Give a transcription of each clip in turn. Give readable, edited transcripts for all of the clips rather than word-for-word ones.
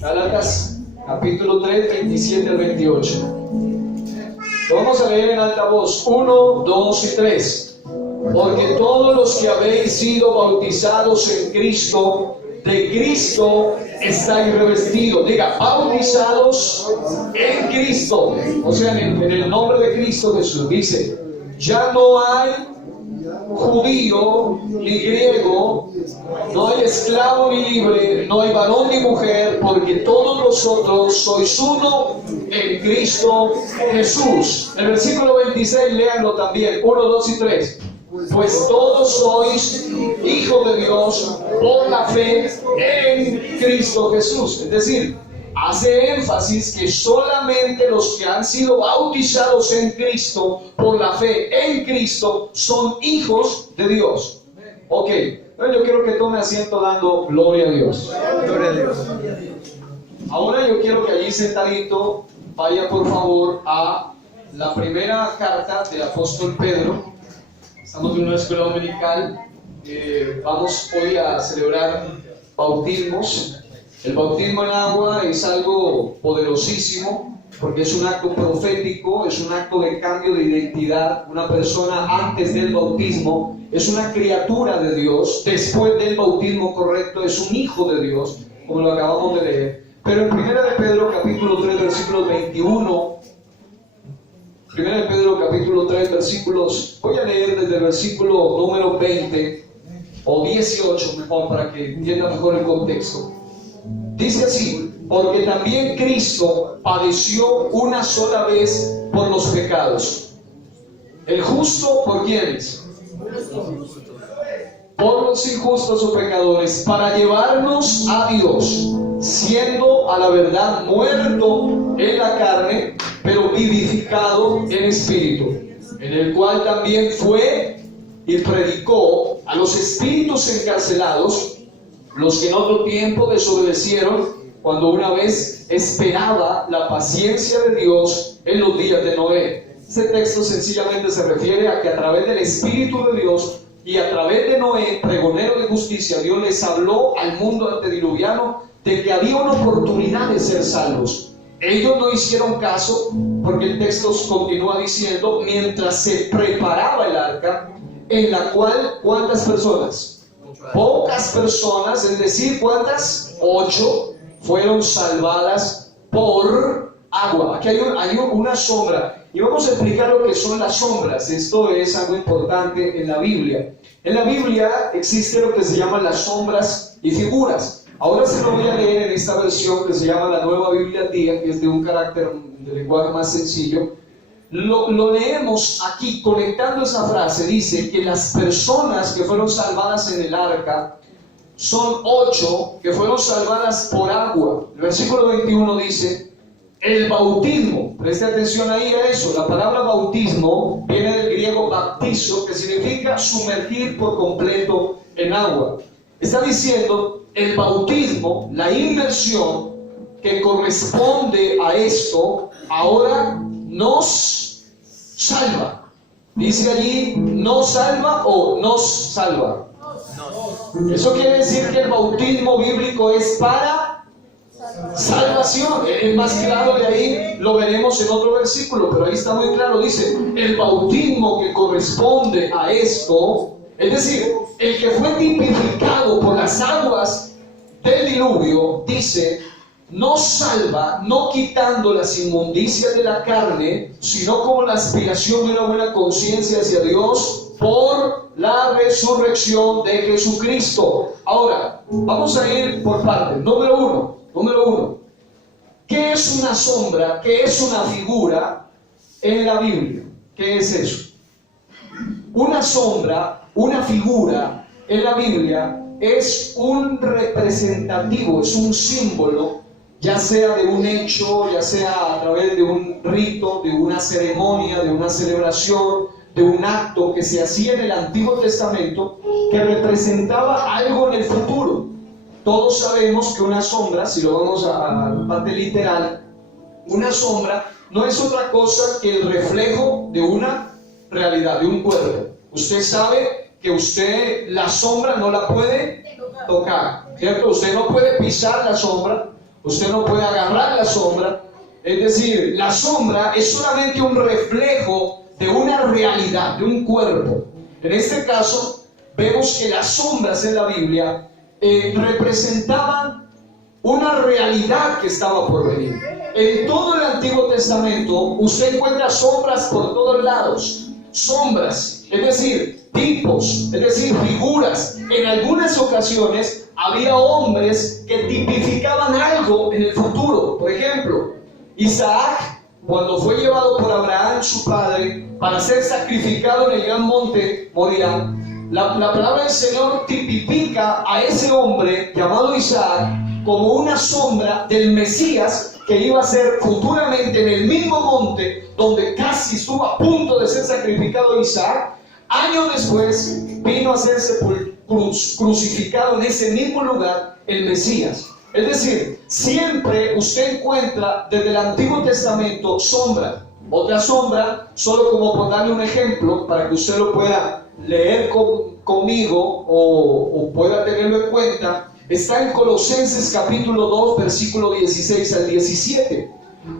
Gálatas capítulo 3, 27 al 28. Lo vamos a leer en alta voz. 1, 2 y 3. Porque todos los que habéis sido bautizados en Cristo, de Cristo estáis revestidos. Diga, bautizados en Cristo. O sea, en el nombre de Cristo Jesús. Dice, ya no hay judío ni griego, no hay esclavo ni libre, no hay varón ni mujer, porque todos vosotros sois uno en Cristo Jesús. El versículo 26, léanlo también, 1, 2 y 3. Pues todos sois hijos de Dios por la fe en Cristo Jesús. Es decir, hace énfasis que solamente los que han sido bautizados en Cristo por la fe en Cristo son hijos de Dios. Ok, pero yo quiero que tome asiento dando gloria a Dios. Gloria a Dios. Ahora yo quiero que allí sentadito vaya por favor a la primera carta del apóstol Pedro. Estamos en una escuela dominical. Vamos hoy a celebrar bautismos. El bautismo en agua es algo poderosísimo porque es un acto profético, es un acto de cambio de identidad. Una persona antes del bautismo es una criatura de Dios, después del bautismo correcto es un hijo de Dios, como lo acabamos de leer. Pero en 1 de Pedro capítulo 3 versículos 21, 1 de Pedro capítulo 3 versículos, voy a leer desde el versículo número 20 o 18 mejor para que entienda mejor el contexto. Dice así, porque también Cristo padeció una sola vez por los pecados. ¿El justo por quiénes? Por los injustos o pecadores, para llevarnos a Dios, siendo a la verdad muerto en la carne, pero vivificado en espíritu, en el cual también fue y predicó a los espíritus encarcelados, los que en otro tiempo desobedecieron, cuando una vez esperaba la paciencia de Dios en los días de Noé. Este texto sencillamente se refiere a que a través del Espíritu de Dios y a través de Noé, pregonero de justicia, Dios les habló al mundo antediluviano de que había una oportunidad de ser salvos. Ellos no hicieron caso, porque el texto continúa diciendo, mientras se preparaba el arca, en la cual, ¿cuántas personas? Pocas personas, es decir, ¿cuántas? 8 fueron salvadas por agua. Aquí hay una sombra. Y vamos a explicar lo que son las sombras. Esto es algo importante en la Biblia. En la Biblia existe lo que se llama las sombras y figuras. Ahora se lo voy a leer en esta versión que se llama la Nueva Biblia Tía, que es de un carácter de lenguaje más sencillo. Lo leemos aquí, conectando esa frase. Dice que las personas que fueron salvadas en el arca son 8 que fueron salvadas por agua. El versículo 21 dice, el bautismo, preste atención ahí a eso, la palabra bautismo viene del griego baptizo, que significa sumergir por completo en agua. Está diciendo, el bautismo, la inmersión que corresponde a esto, ahora nos salva. Dice allí, ¿nos salva o nos salva? Eso quiere decir que el bautismo bíblico es para salvación. El más claro de ahí lo veremos en otro versículo, pero ahí está muy claro. Dice, el bautismo que corresponde a esto, es decir, el que fue tipificado por las aguas del diluvio, dice, no salva, no quitando las inmundicias de la carne, sino como la aspiración de una buena conciencia hacia Dios por la resurrección de Jesucristo. Ahora, vamos a ir por partes. Número uno, ¿qué es una sombra? ¿Qué es una figura en la Biblia? ¿Qué es eso? Una sombra, una figura en la Biblia es un representativo, es un símbolo, ya sea de un hecho, ya sea a través de un rito, de una ceremonia, de una celebración, de un acto que se hacía en el Antiguo Testamento, que representaba algo en el futuro. Todos sabemos que una sombra, si lo vamos a la parte literal, una sombra no es otra cosa que el reflejo de una realidad, de un cuerpo. Usted sabe que usted la sombra no la puede tocar, ¿cierto? Usted no puede pisar la sombra, usted no puede agarrar la sombra. Es decir, la sombra es solamente un reflejo de una realidad, de un cuerpo. En este caso, vemos que las sombras en la Biblia representaban una realidad que estaba por venir. En todo el Antiguo Testamento usted encuentra sombras por todos lados. Sombras, es decir, tipos, es decir, figuras. En algunas ocasiones había hombres que tipificaban algo en el futuro. Por ejemplo, Isaac, cuando fue llevado por Abraham, su padre, para ser sacrificado en el gran monte Moriah, la palabra del Señor tipifica a ese hombre llamado Isaac como una sombra del Mesías que iba a ser futuramente en el mismo monte donde casi estuvo a punto de ser sacrificado Isaac. Años después vino a ser crucificado en ese mismo lugar el Mesías. Es decir, siempre usted encuentra desde el Antiguo Testamento sombra. Otra sombra, solo como por darle un ejemplo para que usted lo pueda leer conmigo o pueda tenerlo en cuenta, está en Colosenses capítulo 2, versículo 16 al 17.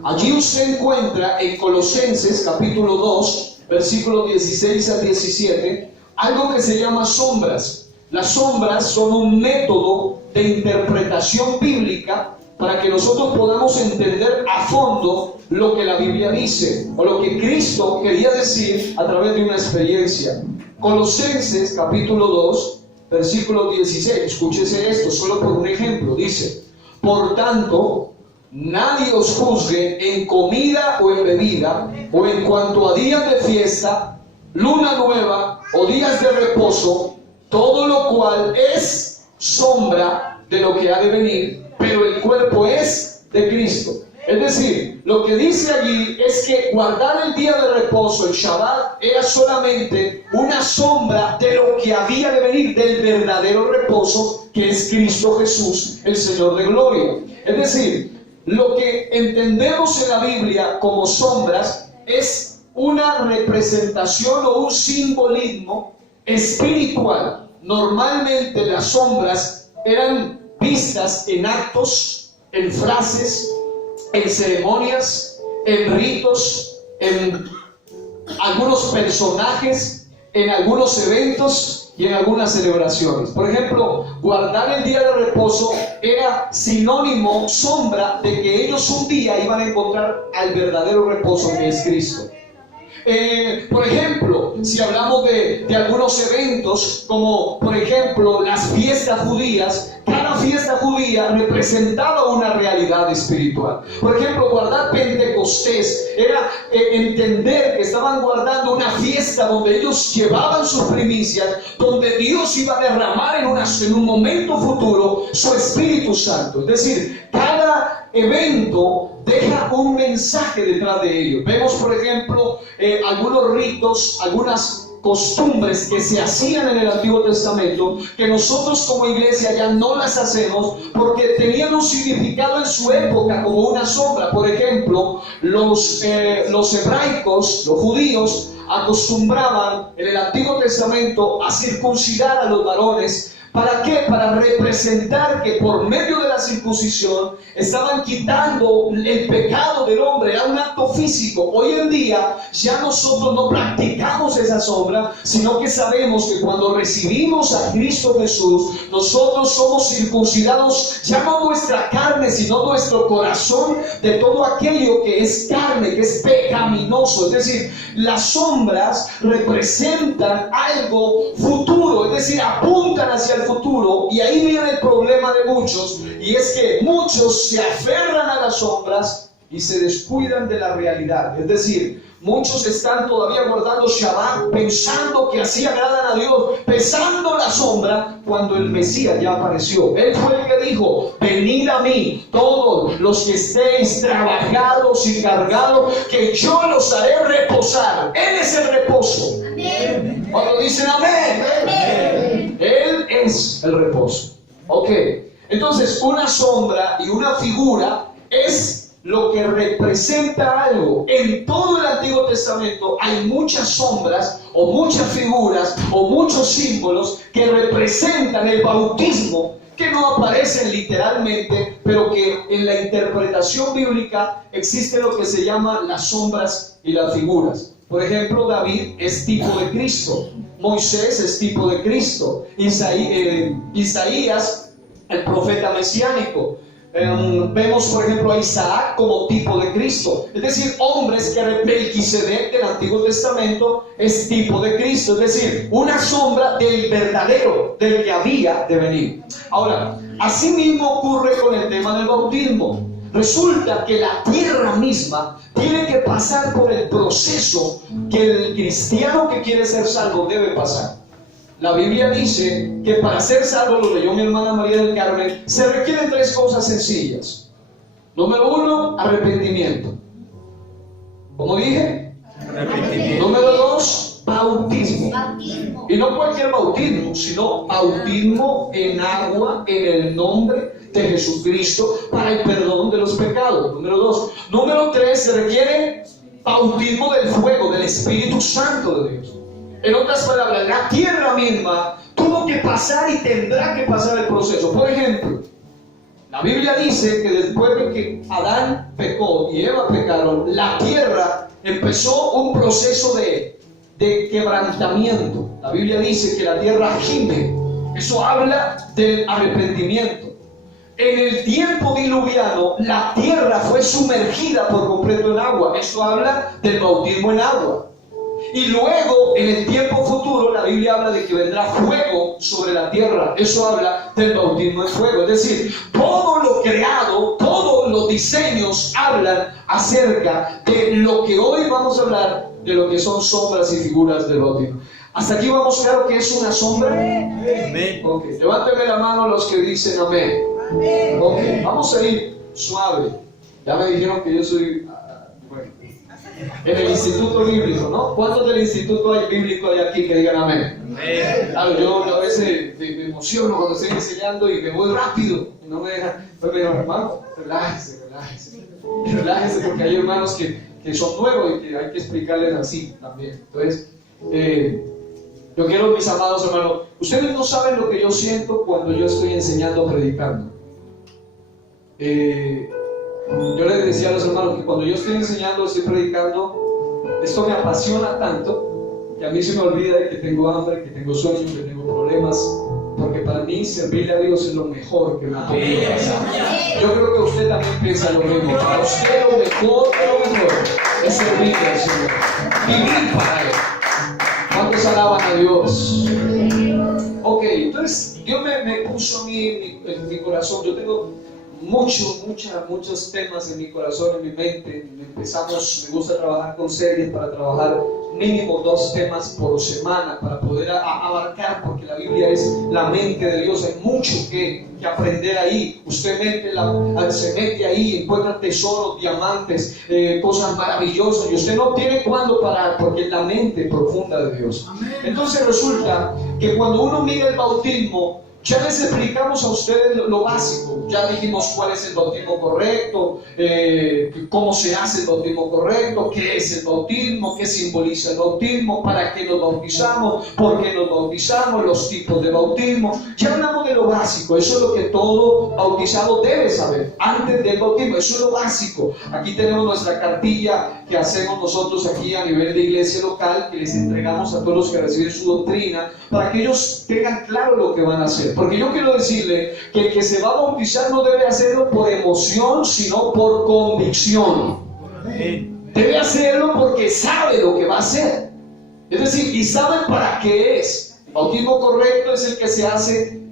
Allí usted encuentra en Colosenses capítulo 2, versículo 16 al 17, algo que se llama sombras. Las sombras son un método de interpretación bíblica para que nosotros podamos entender a fondo lo que la Biblia dice o lo que Cristo quería decir a través de una experiencia. Colosenses capítulo 2, versículo 16, escúchese esto, solo por un ejemplo, dice: por tanto, nadie os juzgue en comida o en bebida, o en cuanto a días de fiesta, luna nueva o días de reposo, todo lo cual es sombra de lo que ha de venir, pero el cuerpo es de Cristo. Es decir, lo que dice allí es que guardar el día de reposo, el Shabbat, era solamente una sombra de lo que había de venir, del verdadero reposo que es Cristo Jesús, el Señor de gloria. Es decir, lo que entendemos en la Biblia como sombras es una representación o un simbolismo espiritual. Normalmente las sombras eran vistas en actos, en frases, en ceremonias, en ritos, en algunos personajes, en algunos eventos y en algunas celebraciones. Por ejemplo, guardar el día de reposo era sinónimo, sombra de que ellos un día iban a encontrar al verdadero reposo que es Cristo. Por ejemplo, si hablamos de algunos eventos, como por ejemplo las fiestas judías, cada fiesta judía representaba una realidad espiritual. Por ejemplo, guardar Pentecostés era entender que estaban guardando una fiesta donde ellos llevaban sus primicias, donde Dios iba a derramar en un momento futuro su Espíritu Santo. Es decir, cada evento deja un mensaje detrás de ello. Vemos, por ejemplo, algunos ritos, algunas costumbres que se hacían en el Antiguo Testamento, que nosotros como iglesia ya no las hacemos porque tenían un significado en su época como una sombra. Por ejemplo, los hebraicos, los judíos, acostumbraban en el Antiguo Testamento a circuncidar a los varones. ¿Para qué? Para representar que por medio de la circuncisión estaban quitando el pecado del hombre. Era un acto físico. Hoy en día ya nosotros no practicamos esa sombra, sino que sabemos que cuando recibimos a Cristo Jesús, nosotros somos circuncidados, ya no nuestra carne, sino nuestro corazón, de todo aquello que es carne, que es pecaminoso. Es decir, las sombras representan algo futuro, es decir, apuntan hacia el futuro. Y ahí viene el problema de muchos, y es que muchos se aferran a las sombras y se descuidan de la realidad. Es decir, muchos están todavía guardando Shabbat pensando que así agradan a Dios, pesando la sombra, cuando el Mesías ya apareció. Él fue el que dijo: venid a mí todos los que estéis trabajados y cargados, que yo los haré reposar. Él es el reposo. Amén. Cuando dicen amén, amén, Él es el reposo. Ok, entonces una sombra y una figura es lo que representa algo. En todo el Antiguo Testamento hay muchas sombras o muchas figuras o muchos símbolos que representan el bautismo que no aparecen literalmente, pero que en la interpretación bíblica existe lo que se llama las sombras y las figuras. Por ejemplo, David es tipo de Cristo, Moisés es tipo de Cristo, Isaías, el profeta mesiánico. Vemos por ejemplo a Isaac como tipo de Cristo, es decir, hombres que Melquisedec del Antiguo Testamento es tipo de Cristo, es decir, una sombra del verdadero, del que había de venir. Ahora, así mismo ocurre con el tema del bautismo. Resulta que la tierra misma tiene que pasar por el proceso que el cristiano que quiere ser salvo debe pasar. La Biblia dice que para ser salvo, lo leyó mi hermana María del Carmen, se requieren 3 cosas sencillas. Número 1, arrepentimiento. ¿Cómo dije? Arrepentimiento. Número 2, bautismo. Y no cualquier bautismo, sino bautismo en agua en el nombre de Jesucristo para el perdón de los pecados. Número 2. Número 3, se requiere bautismo del fuego, del Espíritu Santo de Dios. En otras palabras, la tierra misma tuvo que pasar y tendrá que pasar el proceso. Por ejemplo, la Biblia dice que después de que Adán pecó y Eva pecaron, la tierra empezó un proceso de quebrantamiento. La Biblia dice que la tierra gime. Eso habla del arrepentimiento. En el tiempo diluviano, la tierra fue sumergida por completo en agua. Eso habla del bautismo en agua. Y luego, en el tiempo futuro, la Biblia habla de que vendrá fuego sobre la tierra. Eso habla del bautismo en fuego. Es decir, todo lo creado, todos los diseños hablan acerca de lo que hoy vamos a hablar, de lo que son sombras y figuras del bautismo. ¿Hasta aquí vamos claro que es una sombra? Amén. Okay. Levánteme la mano los que dicen amén. Amén. Okay. Vamos a ir suave. Ya me dijeron que yo soy... bueno. En el instituto bíblico, ¿no? ¿Cuántos del instituto bíblico hay aquí que digan amén? Amén. Claro, yo a veces me emociono cuando estoy enseñando y me voy rápido y no me dejan. Pues me digo, hermano, relájese porque hay hermanos que son nuevos y que hay que explicarles así también. Entonces, yo quiero, mis amados hermanos, ustedes no saben lo que yo siento cuando yo estoy enseñando, predicando. Yo les decía a los hermanos que cuando yo estoy enseñando, estoy predicando, esto me apasiona tanto que a mí se me olvida de que tengo hambre, que tengo sueño, que tengo problemas, porque para mí servirle a Dios es lo mejor que me ha podido pasar. Yo creo que usted también piensa lo mismo. Para usted lo mejor es servirle al Señor, vivir para Él. ¿Cuántos alaban a Dios? Ok, entonces Dios me puso a mí en mi corazón. Yo tengo muchos temas en mi corazón, en mi mente. Me gusta trabajar con series para trabajar mínimo 2 temas por semana para poder abarcar, porque la Biblia es la mente de Dios. Hay mucho que aprender ahí. Usted se mete ahí, encuentra tesoros, diamantes, cosas maravillosas, y usted no tiene cuándo parar porque es la mente profunda de Dios. Entonces resulta que cuando uno mira el bautismo, ya les explicamos a ustedes lo básico. Ya dijimos cuál es el bautismo correcto, cómo se hace el bautismo correcto, qué es el bautismo, qué simboliza el bautismo, para qué nos bautizamos, por qué nos bautizamos, los tipos de bautismo. Ya hablamos de lo básico. Eso es lo que todo bautizado debe saber antes del bautismo. Eso es lo básico. Aquí tenemos nuestra cartilla que hacemos nosotros aquí a nivel de iglesia local, que les entregamos a todos los que reciben su doctrina, para que ellos tengan claro lo que van a hacer. Porque yo quiero decirle que el que se va a bautizar no debe hacerlo por emoción, sino por convicción. Debe hacerlo porque sabe lo que va a hacer. Es decir, y sabe para qué es. El bautismo correcto es el que se hace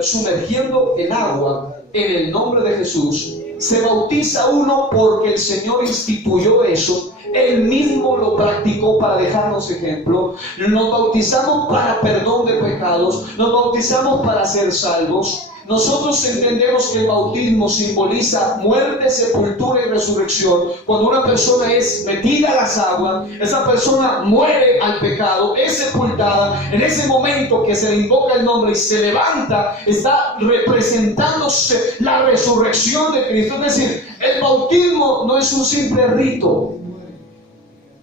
sumergiendo en agua en el nombre de Jesús. Se bautiza uno porque el Señor instituyó eso. Él mismo lo practicó para dejarnos ejemplo. Nos bautizamos para perdón de pecados. Nos bautizamos para ser salvos. Nosotros entendemos que el bautismo simboliza muerte, sepultura y resurrección. Cuando una persona es metida a las aguas, esa persona muere al pecado, es sepultada. En ese momento que se le invoca el nombre y se levanta, está representándose la resurrección de Cristo. Es decir, el bautismo no es un simple rito.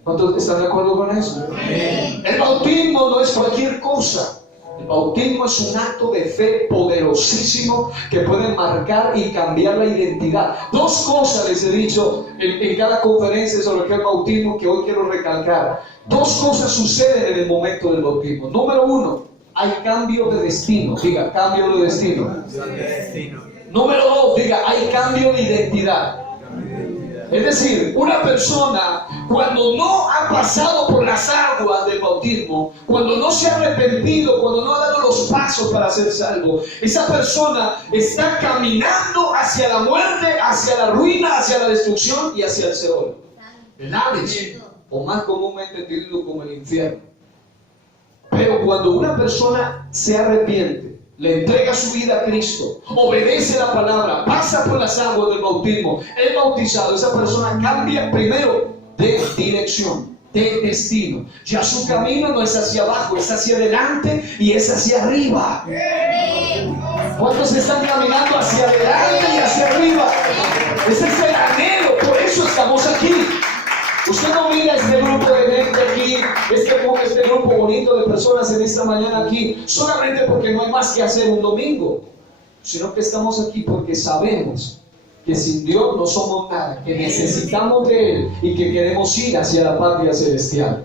¿Cuántos están de acuerdo con eso? El bautismo no es cualquier cosa. El bautismo es un acto de fe poderosísimo que puede marcar y cambiar la identidad. Dos cosas les he dicho en cada conferencia sobre el bautismo que hoy quiero recalcar. Dos cosas suceden en el momento del bautismo. Número uno, hay cambio de destino. Diga, cambio de destino. Número dos, diga, hay cambio de identidad. Es decir, una persona cuando no ha pasado por las aguas del bautismo, cuando no se ha arrepentido, cuando no ha dado los pasos para ser salvo, esa persona está caminando hacia la muerte, hacia la ruina, hacia la destrucción y hacia el Seol, el Hades, o más comúnmente entendido como el infierno. Pero cuando una persona se arrepiente, le entrega su vida a Cristo, obedece la palabra, pasa por las aguas del bautismo, es bautizado, esa persona cambia primero de dirección, de destino. Ya su camino no es hacia abajo, es hacia adelante y es hacia arriba. ¿Cuántos están caminando hacia adelante y hacia arriba? Ese es el anhelo, por eso estamos aquí. Usted no mira este grupo de gente aquí, este grupo bonito de personas en esta mañana aquí, solamente porque no hay más que hacer un domingo, sino que estamos aquí porque sabemos que sin Dios no somos nada, que necesitamos de Él y que queremos ir hacia la patria celestial.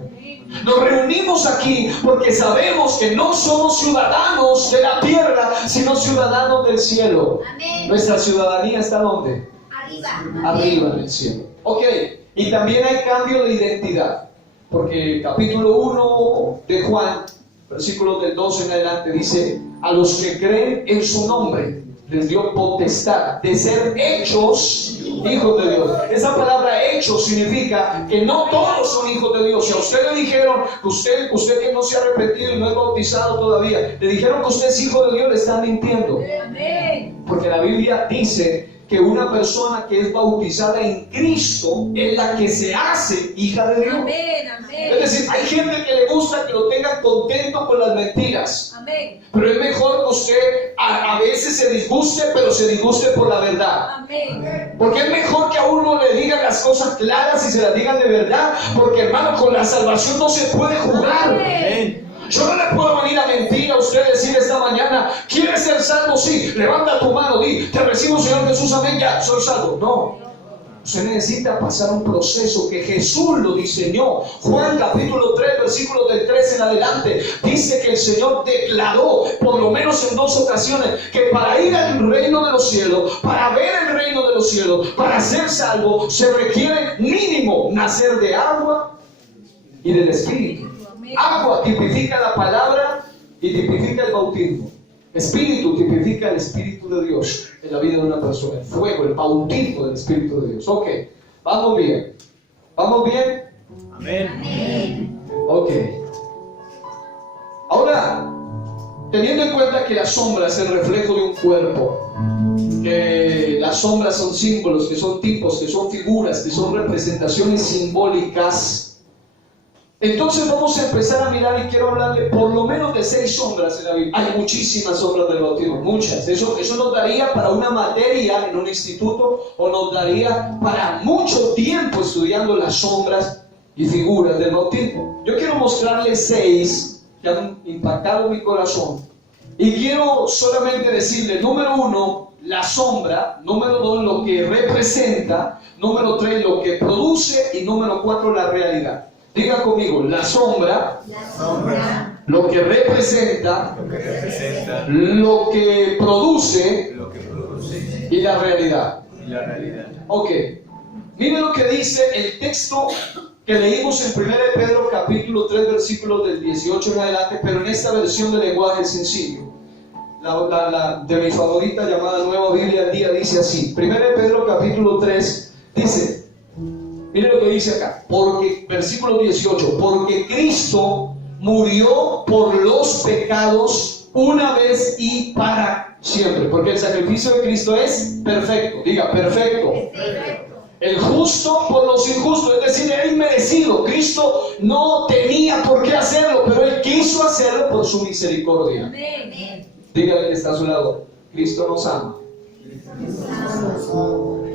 Nos reunimos aquí porque sabemos que no somos ciudadanos de la tierra, sino ciudadanos del cielo. Amén. Nuestra ciudadanía está ¿dónde? Arriba en el cielo. Ok. Y también hay cambio de identidad, porque el capítulo 1 de Juan, versículos del 12 en adelante, dice: a los que creen en su nombre les dio potestad de ser hechos hijos de Dios. Esa palabra hechos significa que no todos son hijos de Dios. Si a usted le dijeron que usted que no se ha arrepentido y no es bautizado todavía, le dijeron que usted es hijo de Dios, le están mintiendo. Porque la Biblia dice que una persona que es bautizada en Cristo es la que se hace hija de Dios. Amén, amén. Es decir, hay gente que le gusta que lo tengan contento con las mentiras. Amén. Pero es mejor que usted a veces se disguste, pero se disguste por la verdad. Amén. Porque es mejor que a uno le digan las cosas claras y se las digan de verdad. Porque, hermano, con la salvación no se puede jugar. Amén. Yo no le puedo venir a mentir a usted, decir esta mañana: ¿quieres ser salvo? Sí, levanta tu mano, di: te recibo, Señor Jesús, amén, ya soy salvo. No, usted necesita pasar un proceso que Jesús lo diseñó. Juan capítulo 3, versículos del 3 en adelante, dice que el Señor declaró, por lo menos en 2 ocasiones, que para ir al reino de los cielos, para ver el reino de los cielos, para ser salvo, se requiere mínimo nacer de agua y del Espíritu. Agua tipifica la palabra y tipifica el bautismo. Espíritu tipifica el Espíritu de Dios en la vida de una persona. El fuego, el bautismo del Espíritu de Dios. Ok, vamos bien. ¿Vamos bien? Amén. Ok. Ahora, teniendo en cuenta que la sombra es el reflejo de un cuerpo, que las sombras son símbolos, que son tipos, que son figuras, que son representaciones simbólicas, entonces vamos a empezar a mirar, y quiero hablarle por lo menos de 6 sombras en la Biblia. Hay muchísimas sombras del bautismo, muchas. Eso nos daría para una materia en un instituto, o nos daría para mucho tiempo estudiando las sombras y figuras del bautismo. Yo quiero mostrarles 6 que han impactado mi corazón. Y quiero solamente decirle: número 1, la sombra; número 2, lo que representa; número 3, lo que produce; y número 4, la realidad. Diga conmigo: la sombra, lo que representa, lo que produce, y la realidad. Ok, mire lo que dice el texto que leímos en 1 Pedro capítulo 3, versículos del 18 en adelante, pero en esta versión de lenguaje sencillo. La de mi favorita, llamada Nueva Biblia al Día, dice así. 1 Pedro capítulo 3 dice: mire lo que dice acá, porque, versículo 18, porque Cristo murió por los pecados una vez y para siempre. Porque el sacrificio de Cristo es perfecto. Diga: perfecto. El justo por los injustos, es decir, era inmerecido. Cristo no tenía por qué hacerlo, pero Él quiso hacerlo por su misericordia. Amén. Dígale que está a su lado: Cristo nos ama.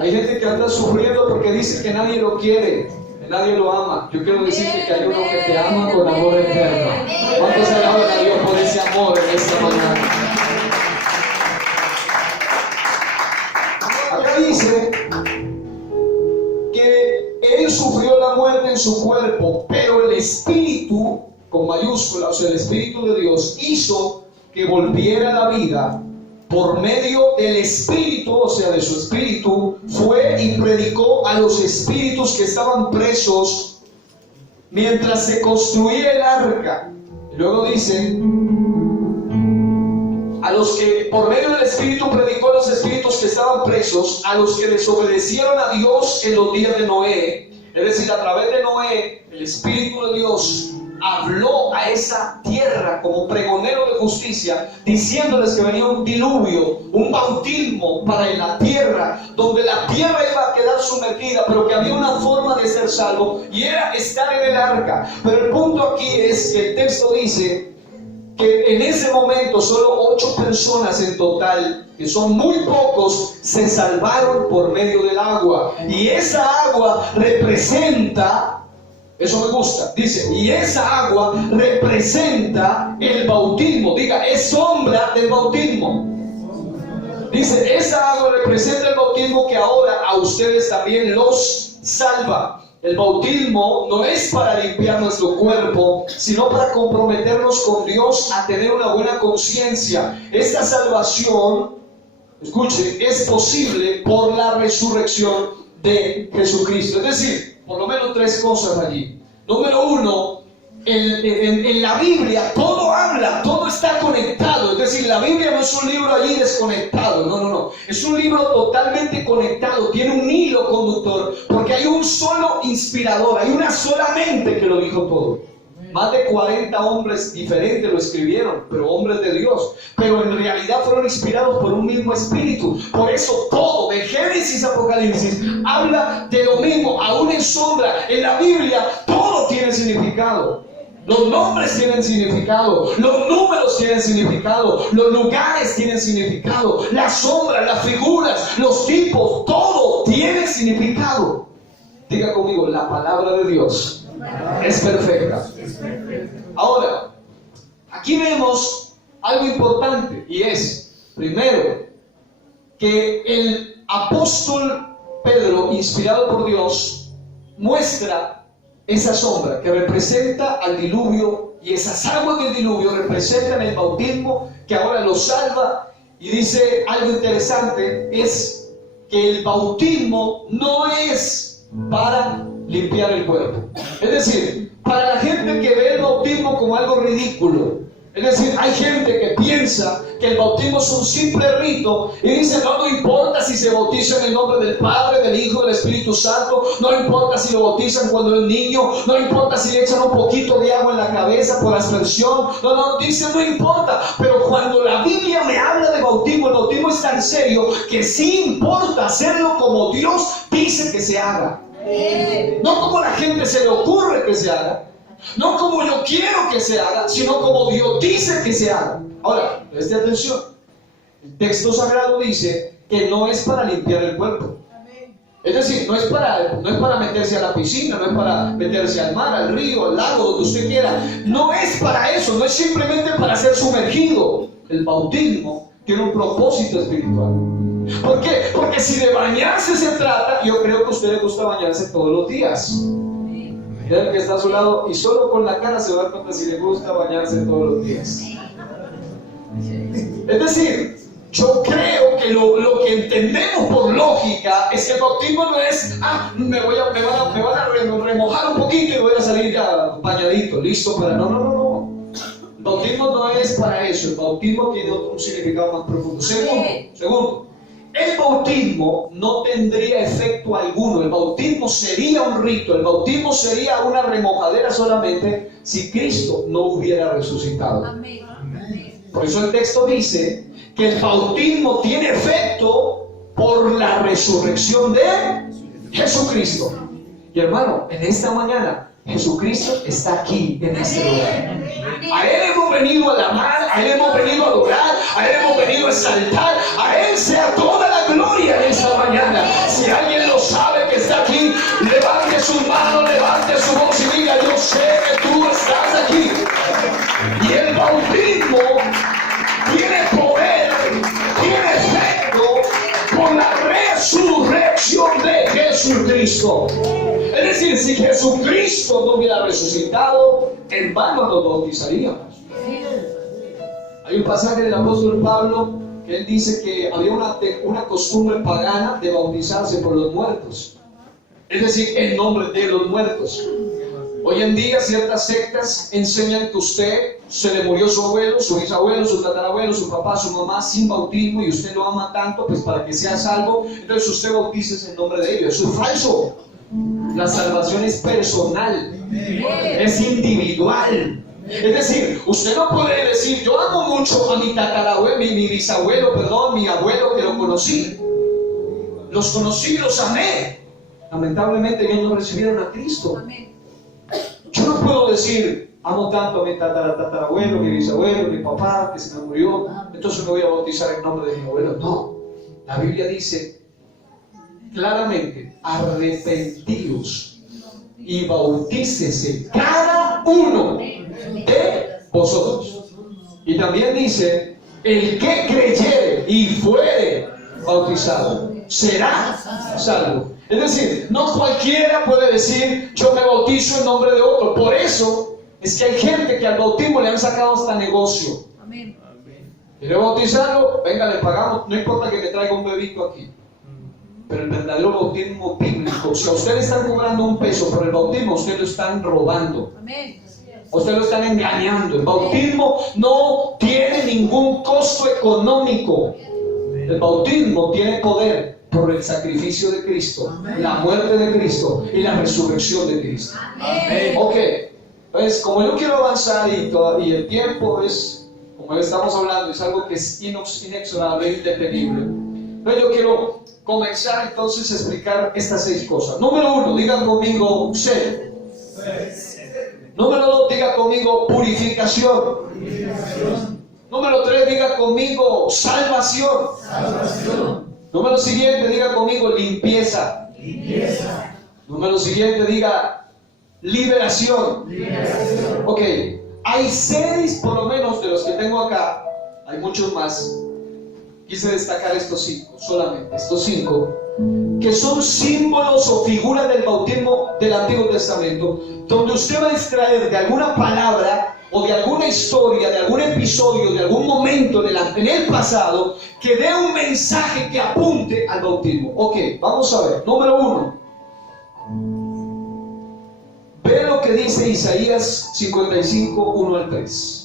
Hay gente que anda sufriendo porque dice que nadie lo quiere. Nadie lo ama. Yo quiero decirte que hay uno que te ama con amor eterno. ¿Cuántos alaban a Dios por ese amor en esta mañana? Acá dice que Él sufrió la muerte en su cuerpo, pero el Espíritu, con mayúsculas, o sea, el Espíritu de Dios, hizo que volviera a la vida por medio del Espíritu, o sea, de su Espíritu, fue y predicó a los espíritus que estaban presos mientras se construía el arca. Y luego dice, a los que por medio del Espíritu predicó a los espíritus que estaban presos, a los que desobedecieron a Dios en los días de Noé. Es decir, a través de Noé, el Espíritu de Dios habló a esa tierra como pregonero de justicia, diciéndoles que venía un diluvio, un bautismo para la tierra, donde la tierra iba a quedar sumergida, pero que había una forma de ser salvo, y era estar en el arca. Pero el punto aquí es que el texto dice que en ese momento solo 8 personas en total, que son muy pocos, se salvaron por medio del agua. Y esa agua representa, eso me gusta, dice, y esa agua representa el bautismo. Diga, es sombra del bautismo. Dice, esa agua representa el bautismo que ahora a ustedes también los salva. El bautismo no es para limpiar nuestro cuerpo, sino para comprometernos con Dios a tener una buena conciencia. Esta salvación, escuche, es posible por la resurrección de Jesucristo. Es decir, por lo menos 3 cosas allí. Número 1, en la Biblia todo habla, todo está conectado. Es decir, la Biblia no es un libro allí desconectado, no. Es un libro totalmente conectado, tiene un hilo conductor, porque hay un solo inspirador, hay una sola mente que lo dijo todo. Más de 40 hombres diferentes lo escribieron, pero hombres de Dios. Pero en realidad fueron inspirados por un mismo espíritu. Por eso todo, de Génesis a Apocalipsis, habla de lo mismo, aún en sombra. En la Biblia todo tiene significado. Los nombres tienen significado, los números tienen significado, los lugares tienen significado, las sombras, las figuras, los tipos, todo tiene significado. Diga conmigo, la palabra de Dios es perfecta. Ahora, aquí vemos algo importante, y es, primero, que el apóstol Pedro, inspirado por Dios, muestra esa sombra que representa al diluvio, y esas aguas del diluvio representan el bautismo que ahora lo salva. Y dice algo interesante, es que el bautismo no es para limpiar el cuerpo. Es decir, para la gente que ve el bautismo como algo ridículo, es decir, hay gente que piensa que el bautismo es un simple rito y dice, no importa si se bautiza en el nombre del Padre, del Hijo, del Espíritu Santo, no importa si lo bautizan cuando es niño, no importa si le echan un poquito de agua en la cabeza por aspersión, dice, no importa. Pero cuando la Biblia me habla de bautismo, el bautismo es tan serio que sí importa hacerlo como Dios dice que se haga. No como la gente se le ocurre que se haga, no como yo quiero que se haga, sino como Dios dice que se haga. Ahora, preste atención. El texto sagrado dice que no es para limpiar el cuerpo. Es decir, no es para meterse a la piscina, no es para meterse al mar, al río, al lago, donde usted quiera. No es para eso, no es simplemente para ser sumergido. El bautismo tiene un propósito espiritual. ¿Por qué? Porque si de bañarse se trata, yo creo que a usted le gusta bañarse todos los días. Mira el que está a su lado y solo con la cara se va a dar cuenta si le gusta bañarse todos los días. Es decir, yo creo que lo que entendemos por lógica es que el bautismo no es, me van a remojar un poquito y voy a salir ya bañadito, listo para... No. El bautismo no es para eso, el bautismo tiene un significado más profundo. Segundo, el bautismo no tendría efecto alguno. El bautismo sería un rito, el bautismo sería una remojadera solamente si Cristo no hubiera resucitado. Amén. Por eso el texto dice que el bautismo tiene efecto por la resurrección de Jesucristo. Y hermano, en esta mañana Jesucristo está aquí en este lugar. A Él hemos venido a alabar, a Él hemos venido a adorar, a Él hemos venido a exaltar. A Él sea toda la gloria en esta mañana. Si alguien lo sabe que está aquí, levante sus manos, Jesucristo. Es decir, si Jesucristo no hubiera resucitado, en vano nos bautizaríamos. Hay un pasaje del apóstol Pablo que él dice que había una costumbre pagana de bautizarse por los muertos, es decir, en nombre de los muertos. Hoy en día ciertas sectas enseñan que usted se le murió su abuelo, su bisabuelo, su tatarabuelo, su papá, su mamá sin bautismo y usted lo ama tanto pues para que sea salvo, entonces usted bautice en nombre de ellos. Eso es falso. La salvación es personal, es individual. Es decir, usted no puede decir, yo amo mucho a mi tatarabuelo, mi bisabuelo, perdón, mi abuelo que lo conocí. Los conocí, los amé. Lamentablemente ellos no recibieron a Cristo. Yo no puedo decir, amo tanto a mi tatarabuelo, mi bisabuelo, mi papá, que se me murió, entonces me voy a bautizar en nombre de mi abuelo. No, la Biblia dice claramente, arrepentíos y bautícese cada uno de vosotros. Y también dice, el que creyere y fuere bautizado será salvo. Es decir, no cualquiera puede decir, yo me bautizo en nombre de otro. Por eso es que hay gente que al bautismo le han sacado hasta negocio. ¿Quiere bautizarlo? Venga, le pagamos, no importa que me traiga un bebito aquí. Pero el verdadero bautismo bíblico, si a usted le están cobrando un peso por el bautismo, usted lo están robando. Usted lo están engañando. El bautismo no tiene ningún costo económico. El bautismo tiene poder por el sacrificio de Cristo, la muerte de Cristo y la resurrección de Cristo. Ok, pues como yo quiero avanzar y el tiempo es, como estamos hablando, es algo que es inexorable, indetenible. Entonces yo quiero comenzar entonces a explicar estas 6 cosas. Número 1, diga conmigo sed. Número 2, diga conmigo purificación. Número 3, diga conmigo salvación. Número siguiente, diga conmigo limpieza. Número siguiente, diga liberación. Ok, hay 6 por lo menos de los que tengo acá, hay muchos más. Quise destacar estos 5, solamente estos 5, que son símbolos o figuras del bautismo del Antiguo Testamento, donde usted va a extraer de alguna palabra o de alguna historia, de algún episodio, de algún momento en el pasado, que dé un mensaje que apunte al bautismo. Ok, vamos a ver. Número 1. Ve lo que dice Isaías 55, 1 al 3.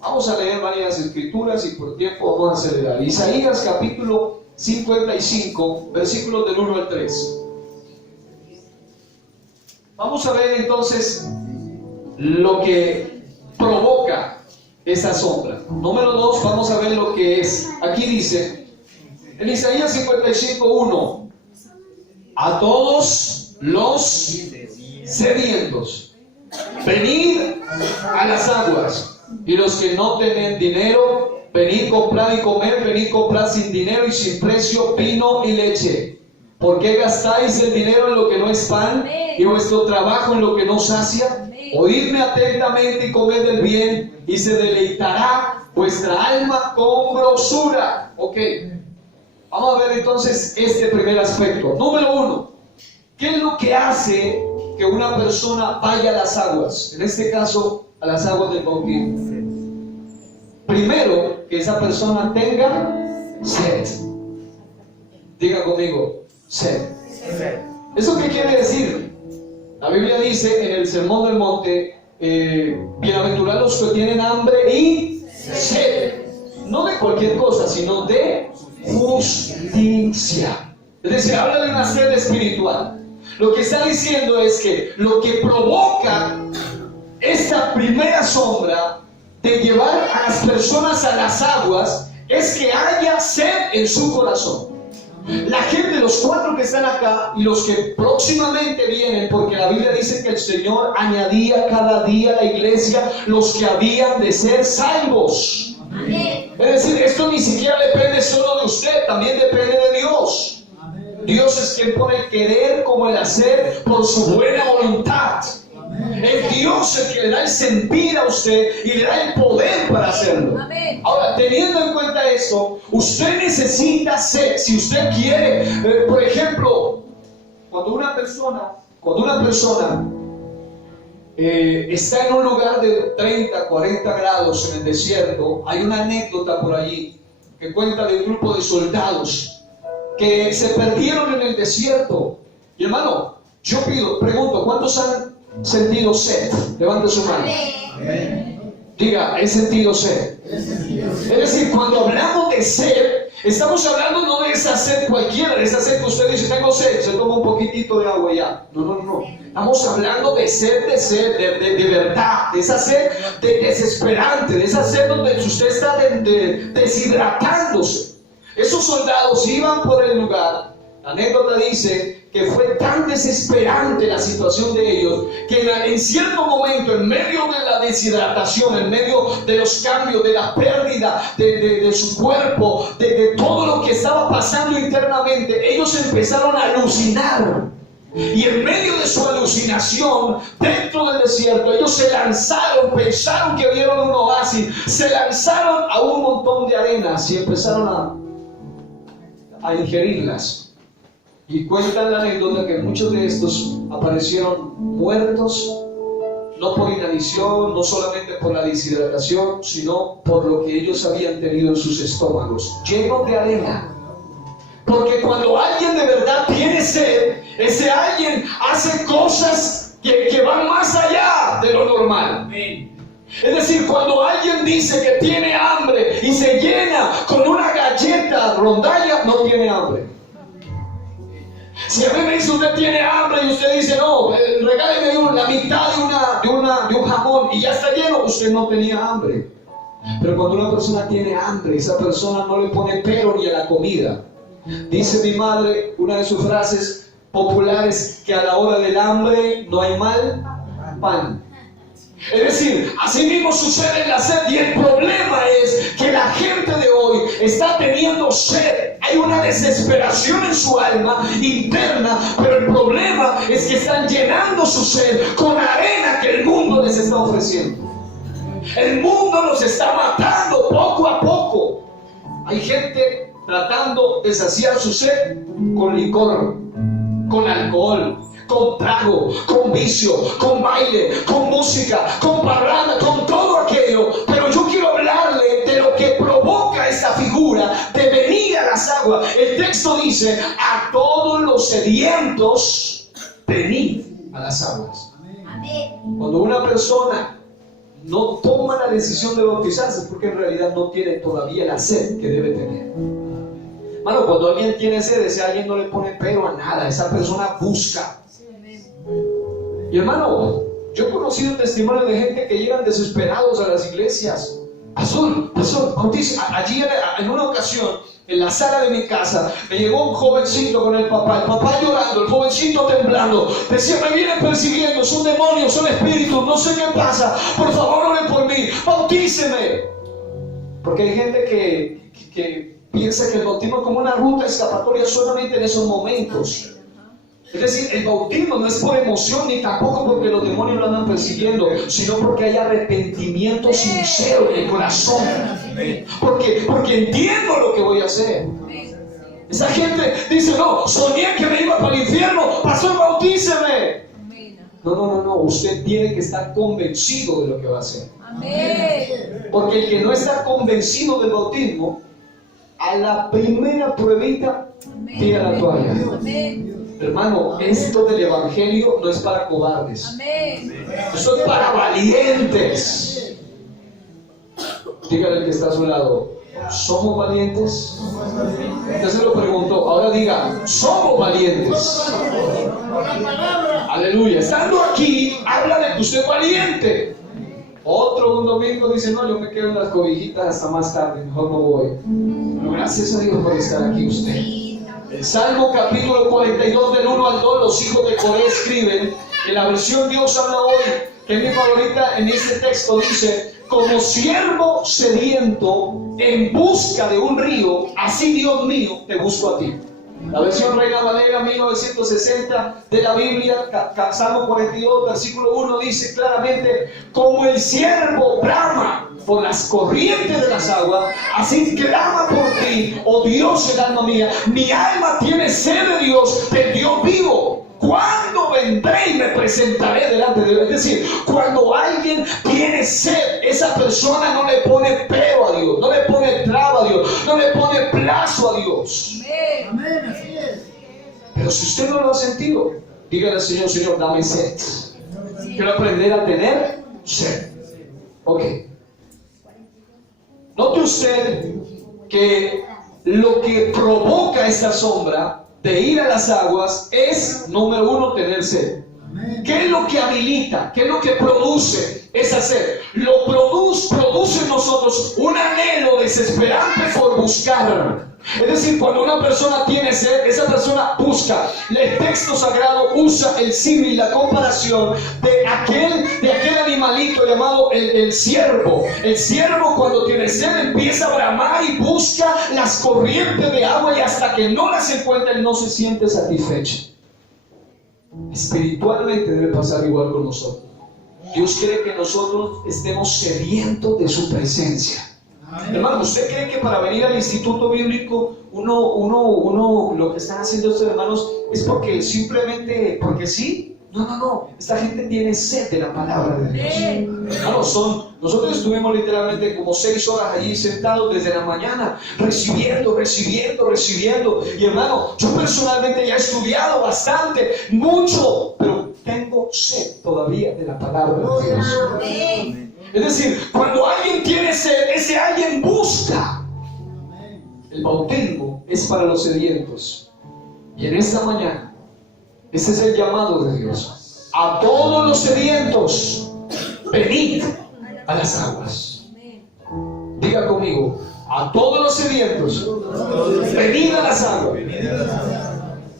Vamos a leer varias escrituras y por tiempo vamos a acelerar. Isaías capítulo 55, versículos del 1 al 3. Vamos a ver entonces lo que provoca esa sombra. Número 2, vamos a ver lo que es. Aquí dice, en Isaías 55, 1, a todos los sedientos, venid a las aguas. Y los que no tienen dinero, venid comprar y comer, venid comprar sin dinero y sin precio vino y leche. ¿Por qué gastáis el dinero en lo que no es pan y vuestro trabajo en lo que no sacia? Oídme atentamente y comed del bien, y se deleitará vuestra alma con grosura. Ok, vamos a ver entonces este primer aspecto. Número 1, ¿qué es lo que hace que una persona vaya a las aguas? En este caso, a las aguas del bautismo. Primero, que esa persona tenga sed. Diga conmigo, sed. ¿Eso qué quiere decir? La Biblia dice en el Sermón del Monte, bienaventurados los que tienen hambre y sed. No de cualquier cosa, sino de justicia. Es decir, habla de una sed espiritual. Lo que está diciendo es que lo que provoca esta primera sombra de llevar a las personas a las aguas es que haya sed en su corazón. La gente, los 4 que están acá y los que próximamente vienen, porque la Biblia dice que el Señor añadía cada día a la iglesia los que habían de ser salvos. Es decir, esto ni siquiera depende solo de usted, también depende de Dios. Dios es quien pone el querer como el hacer por su buena voluntad. Es Dios el que le da el sentir a usted y le da el poder para hacerlo. Ahora, teniendo en cuenta eso, usted necesita ser, si usted quiere, por ejemplo, cuando una persona está en un lugar de 30, 40 grados en el desierto, hay una anécdota por allí que cuenta de un grupo de soldados que se perdieron en el desierto. Y hermano, yo pregunto, ¿cuántos han sentido sed? Levante su mano. Diga, he sentido sed. Es decir, cuando hablamos de sed, estamos hablando no de esa sed cualquiera, de esa sed que usted dice, tengo sed, se toma un poquitito de agua ya. No. Estamos hablando de sed, de verdad, de esa sed desesperante, de esa sed donde usted está deshidratándose. Esos soldados iban por el lugar. La anécdota dice que fue tan desesperante la situación de ellos que en cierto momento, en medio de la deshidratación, en medio de los cambios, de la pérdida de su cuerpo, de todo lo que estaba pasando internamente, ellos empezaron a alucinar. Y en medio de su alucinación, dentro del desierto, ellos se lanzaron, pensaron que vieron un oasis, se lanzaron a un montón de arenas y empezaron a ingerirlas. Y cuentan la anécdota que muchos de estos aparecieron muertos, no por inanición, no solamente por la deshidratación, sino por lo que ellos habían tenido en sus estómagos, llenos de arena. Porque cuando alguien de verdad tiene sed, ese alguien hace cosas que van más allá de lo normal. Es decir, cuando alguien dice que tiene hambre y se llena con una galleta rondalla, no tiene hambre. Si a mí me dice usted tiene hambre y usted dice no, regáleme la mitad de un jamón y ya está lleno, usted no tenía hambre. Pero cuando una persona tiene hambre, esa persona no le pone pero ni a la comida. Dice mi madre, una de sus frases populares, que a la hora del hambre no hay mal pan. Es decir, así mismo sucede en la sed, y el problema es que la gente de hoy está teniendo sed. Hay una desesperación en su alma interna, pero el problema es que están llenando su sed con arena que el mundo les está ofreciendo. El mundo los está matando poco a poco. Hay gente tratando de saciar su sed con licor, con alcohol, con trago, con vicio, con baile, con música, con parranda, con todo aquello. Pero yo quiero hablarle de lo que provoca esta figura de venir a las aguas. El texto dice, a todos los sedientos, venid a las aguas. Cuando una persona no toma la decisión de bautizarse, porque en realidad no tiene todavía la sed que debe tener. Mano, cuando alguien tiene sed, ese alguien no le pone pero a nada, esa persona busca. Y hermano, yo he conocido testimonios de gente que llegan desesperados a las iglesias. Pastor, bautice. Allí en una ocasión, en la sala de mi casa, me llegó un jovencito con el papá llorando, el jovencito temblando. Decía, me vienen persiguiendo, son demonios, son espíritus, no sé qué pasa. Por favor, oren por mí, bautíceme. Porque hay gente que piensa que el bautismo es como una ruta escapatoria solamente en esos momentos. Es decir, el bautismo no es por emoción ni tampoco porque los demonios lo andan persiguiendo, sino porque hay arrepentimiento sincero en el corazón. Porque entiendo lo que voy a hacer. Esa gente dice, no, soñé que me iba para el infierno, pastor, bautíceme. No, usted tiene que estar convencido de lo que va a hacer. Porque el que no está convencido del bautismo, a la primera pruebita, tira la toalla. Hermano, esto del evangelio no es para cobardes. Esto es para valientes. Dígale al que está a su lado, ¿somos valientes? Usted se lo preguntó, ahora diga, ¿somos valientes? Aleluya. Estando aquí, habla de que usted es valiente. Otro un domingo dice, no, yo me quedo en las cobijitas hasta más tarde, mejor no voy. Pero gracias a Dios por estar aquí usted. El Salmo capítulo 42 del 1 al 2, los hijos de Coré escriben, en la versión Dios habla hoy, que es mi favorita, en este texto dice, como siervo sediento en busca de un río, así Dios mío te busco a ti. La versión Reina Valera 1960 de la Biblia, Salmo 42, versículo 1 dice claramente, como el siervo brama por las corrientes de las aguas, así clama por ti, oh Dios, el alma mía. Mi alma tiene sed de Dios, del Dios vivo. me presentaré delante de él. Es decir, cuando alguien tiene sed, esa persona no le pone pero a Dios, no le pone traba a Dios, no le pone plazo a Dios. Amén, así es. Pero si usted no lo ha sentido, dígale al Señor, Señor, dame sed. Quiero aprender a tener sed. Ok. Note usted que lo que provoca esta sombra de ir a las aguas es, número uno, tener sed. ¿Qué es lo que habilita? ¿Qué es lo que produce esa sed? Lo produce en nosotros un anhelo desesperante por buscar. Es decir, cuando una persona tiene sed, esa persona busca. El texto sagrado usa el símil, la comparación de aquel animalito llamado el ciervo. El ciervo, cuando tiene sed, empieza a bramar y busca las corrientes de agua, y hasta que no las encuentra, él no se siente satisfecho. Espiritualmente debe pasar igual con nosotros. Dios quiere que nosotros estemos sedientos de su presencia. Hermano, ¿usted cree que para venir al instituto bíblico uno lo que están haciendo estos hermanos es porque simplemente porque sí? No. Esta gente tiene sed de la palabra de Dios. Nosotros estuvimos literalmente como 6 horas allí sentados desde la mañana, recibiendo. Y hermano, yo personalmente ya he estudiado bastante, mucho, pero tengo sed todavía de la palabra de Dios. Es decir, cuando alguien tiene sed, ese alguien busca. El bautismo es para los sedientos. Y en esta mañana, ese es el llamado de Dios. A todos los sedientos, venid a las aguas. Diga conmigo, a todos los sedientos, venid a las aguas.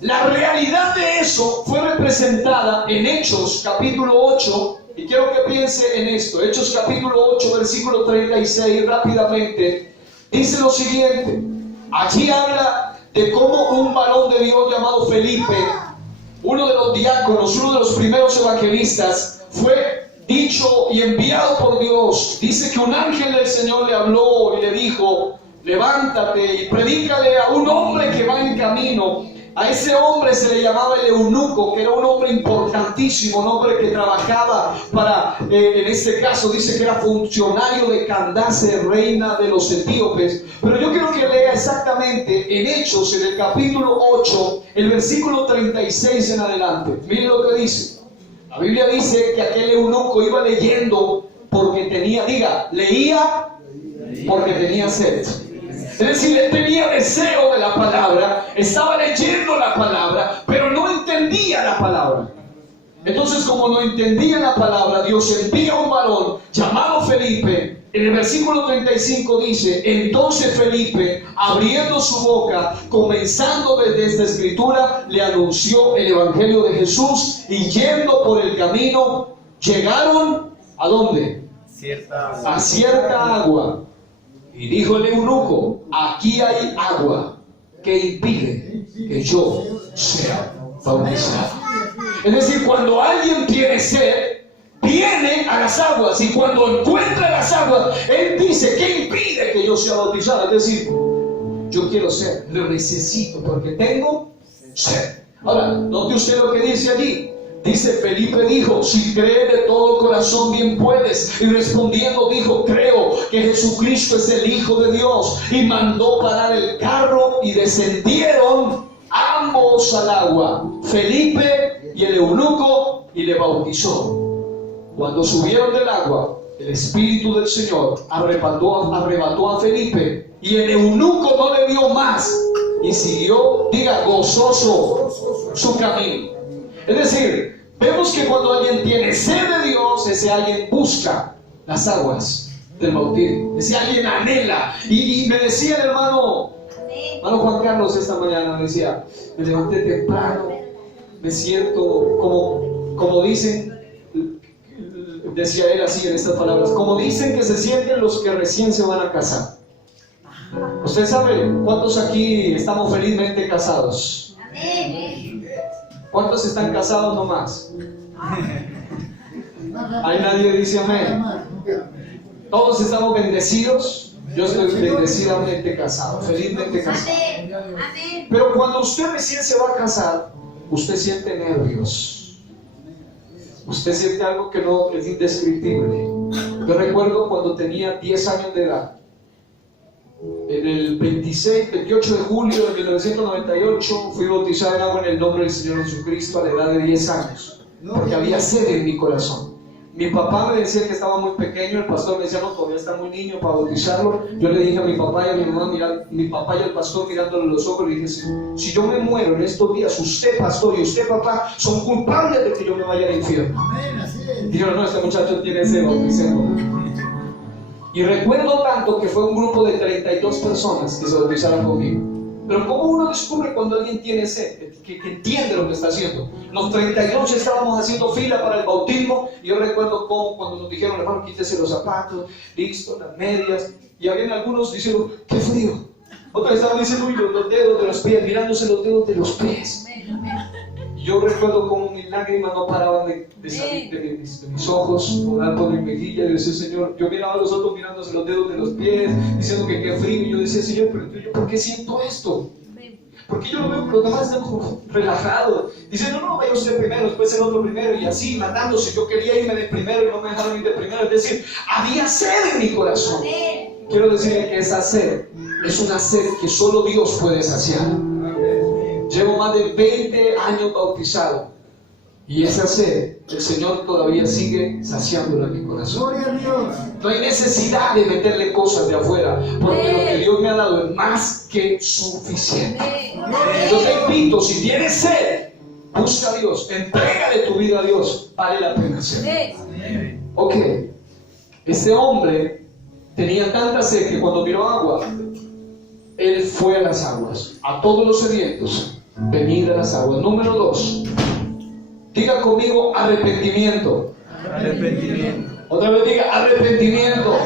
La realidad de eso fue representada en Hechos capítulo 8. Y quiero que piense en esto. Hechos capítulo 8, versículo 36, rápidamente. Dice lo siguiente. Allí habla de cómo un varón de Dios llamado Felipe, uno de los diáconos, uno de los primeros evangelistas, fue dicho y enviado por Dios. Dice que un ángel del Señor le habló y le dijo: levántate y predícale a un hombre que va en camino. A ese hombre se le llamaba el eunuco, que era un hombre importantísimo, un hombre que trabajaba para, en este caso dice que era funcionario de Candace, reina de los etíopes. Pero yo quiero que lea exactamente en Hechos, en el capítulo 8, el versículo 36 en adelante. Miren lo que dice. La Biblia dice que aquel eunuco iba leyendo porque leía porque tenía sed. Es decir, él tenía deseo de la palabra, estaba leyendo la palabra, pero no entendía la palabra. Entonces, como no entendía la palabra, Dios envía a un varón llamado Felipe. En el versículo 35 dice: entonces Felipe, abriendo su boca, comenzando desde esta escritura, le anunció el evangelio de Jesús, y yendo por el camino, llegaron ¿a dónde? A cierta agua. Y dijo el eunuco: aquí hay agua que impide que yo sea bautizado. Es decir, cuando alguien tiene sed, viene a las aguas, y cuando encuentra las aguas, él dice: ¿qué impide que yo sea bautizado? Es decir, yo quiero ser, lo necesito porque tengo sed. Ahora, note usted lo que dice allí. Dice: Felipe dijo: si crees de todo corazón, bien puedes. Y respondiendo dijo: creo que Jesucristo es el Hijo de Dios. Y mandó parar el carro, y descendieron ambos al agua, Felipe y el eunuco, y le bautizó. Cuando subieron del agua, el Espíritu del Señor arrebató a Felipe, y el eunuco no le vio más, y siguió, gozoso su camino. Es decir, vemos que cuando alguien tiene sed de Dios, ese alguien busca las aguas del bautismo. Ese alguien anhela. Y me decía el hermano Juan Carlos esta mañana, me decía: me levanté temprano, me siento como dicen, decía él así en estas palabras, como dicen que se sienten los que recién se van a casar. ¿Usted sabe cuántos aquí estamos felizmente casados? ¿Cuántos están casados nomás? Ahí nadie dice amén. Todos estamos bendecidos. Yo estoy bendecidamente casado, felizmente casado. Pero cuando usted recién se va a casar, usted siente nervios. Usted siente algo que no es indescriptible. Yo recuerdo cuando tenía 10 años de edad, en el 28 de julio de 1998 fui bautizado en agua en el nombre del Señor Jesucristo a la edad de 10 años, porque había sed en mi corazón. Mi papá me decía que estaba muy pequeño, el pastor me decía, no, todavía está muy niño para bautizarlo. Yo le dije a mi papá y a mi mamá, mi papá y al pastor mirándole los ojos, le dije, si yo me muero en estos días, usted pastor y usted papá son culpables de que yo me vaya al infierno. Dijeron, no, este muchacho tiene ese bautismo. Y recuerdo tanto que fue un grupo de 32 personas que se bautizaron conmigo. Pero ¿cómo uno descubre cuando alguien tiene sed, que entiende lo que está haciendo? Los 32 estábamos haciendo fila para el bautismo y yo recuerdo cómo cuando nos dijeron, hermano, quítese los zapatos, listo, las medias, y habían algunos diciendo, qué frío. Otros estaban diciendo, uy, los dedos de los pies, mirándose los dedos de los pies. Y yo recuerdo cómo mis lágrimas no paraban de salir de mis ojos, rodar por mi mejilla, y decía, Señor, yo miraba a los otros mirándose los dedos de los pies, diciendo que qué frío, y yo decía, Señor, pero yo, ¿por qué siento esto? Porque yo lo veo que los demás están como relajados, diciendo, no, vaya usted primero, después el otro primero, y así, matándose. Yo quería irme de primero y no me dejaron ir de primero, es decir, había sed en mi corazón. Quiero decirle que esa sed es una sed que solo Dios puede saciar. Llevo más de 20 años bautizado y esa sed, el Señor todavía sigue saciándola en mi corazón. No hay necesidad de meterle cosas de afuera, porque lo que Dios me ha dado es más que suficiente. Yo te invito, si tienes sed, busca a Dios, entrégale tu vida a Dios, vale la pena hacerlo. Ok, este hombre tenía tanta sed que cuando miró agua, él fue a las aguas, a todos los sedientos, venid a las aguas. Número 2, diga conmigo arrepentimiento. Arrepentimiento. Otra vez diga arrepentimiento.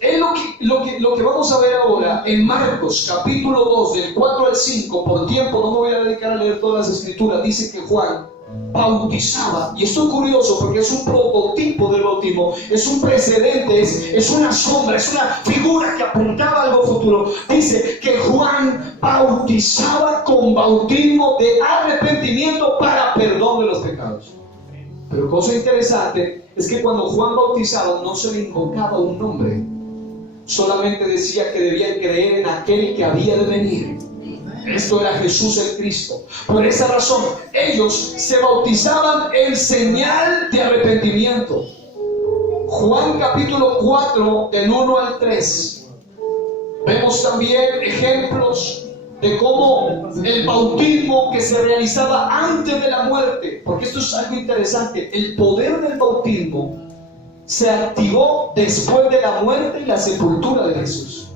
Es lo que vamos a ver ahora en Marcos capítulo 2 del 4 al 5. Por tiempo no me voy a dedicar a leer todas las escrituras. Dice que Juan bautizaba, y esto es curioso porque es un prototipo del bautismo, es un precedente, es una sombra, es una figura que apuntaba a algo futuro. Dice que Juan bautizaba con bautismo de arrepentimiento para perdón de los pecados. Pero cosa interesante es que cuando Juan bautizaba no se le invocaba un nombre, solamente decía que debían creer en aquel que había de venir. Esto era Jesús el Cristo. Por esa razón, ellos se bautizaban en señal de arrepentimiento. Juan capítulo 4, del 1 al 3. Vemos también ejemplos de cómo el bautismo que se realizaba antes de la muerte, porque esto es algo interesante, el poder del bautismo se activó después de la muerte y la sepultura de Jesús.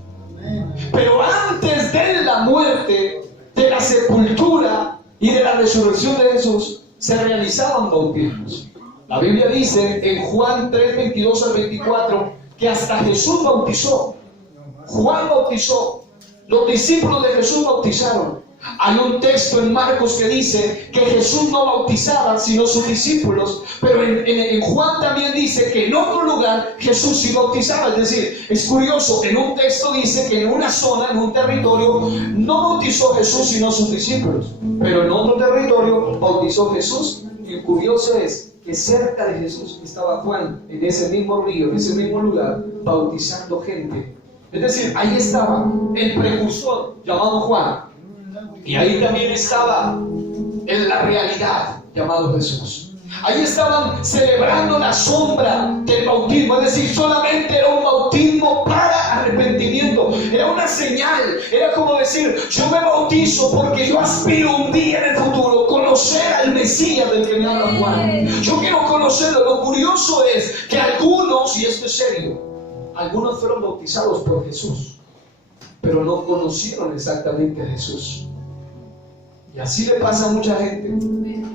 Pero antes de la muerte, de la sepultura y de la resurrección de Jesús, se realizaban bautismos. La Biblia dice en Juan 3, 22 al 24, que hasta Jesús bautizó. Juan bautizó. Los discípulos de Jesús bautizaron. Hay un texto en Marcos que dice que Jesús no bautizaba sino sus discípulos, pero en Juan también dice que en otro lugar Jesús sí bautizaba. Es decir, es curioso, en un texto dice que en una zona, en un territorio, no bautizó Jesús sino sus discípulos, pero en otro territorio bautizó Jesús. Y curioso es que cerca de Jesús estaba Juan, en ese mismo río, en ese mismo lugar, bautizando gente. Es decir, ahí estaba el precursor llamado Juan, y ahí también estaba en la realidad llamado Jesús. Ahí estaban celebrando la sombra del bautismo, es decir, solamente era un bautismo para arrepentimiento, era una señal, era como decir, yo me bautizo porque yo aspiro un día en el futuro conocer al Mesías del que me habla Juan. Yo quiero conocerlo. Lo curioso es que algunos, y esto es serio, algunos fueron bautizados por Jesús, pero no conocieron exactamente a Jesús. Y así le pasa a mucha gente.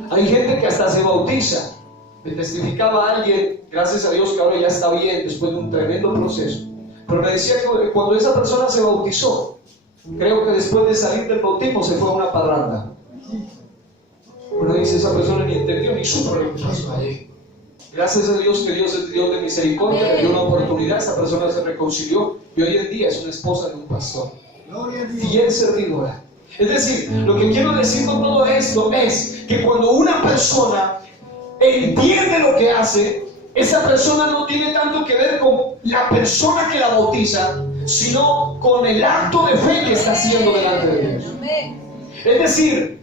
Hay gente que hasta se bautiza. Me testificaba a alguien, gracias a Dios que ahora ya está bien después de un tremendo proceso, pero me decía que cuando esa persona se bautizó, creo que después de salir del bautismo se fue a una parranda. Uno dice, esa persona ni entendió ni supo lo que pasó allí. Gracias a Dios que Dios es Dios de misericordia, le dio una oportunidad, esa persona se reconcilió y hoy en día es una esposa de un pastor, fiel servidora. Es decir, lo que quiero decir con todo esto es que cuando una persona entiende lo que hace, esa persona no tiene tanto que ver con la persona que la bautiza, sino con el acto de fe que está haciendo delante de Dios. Es decir,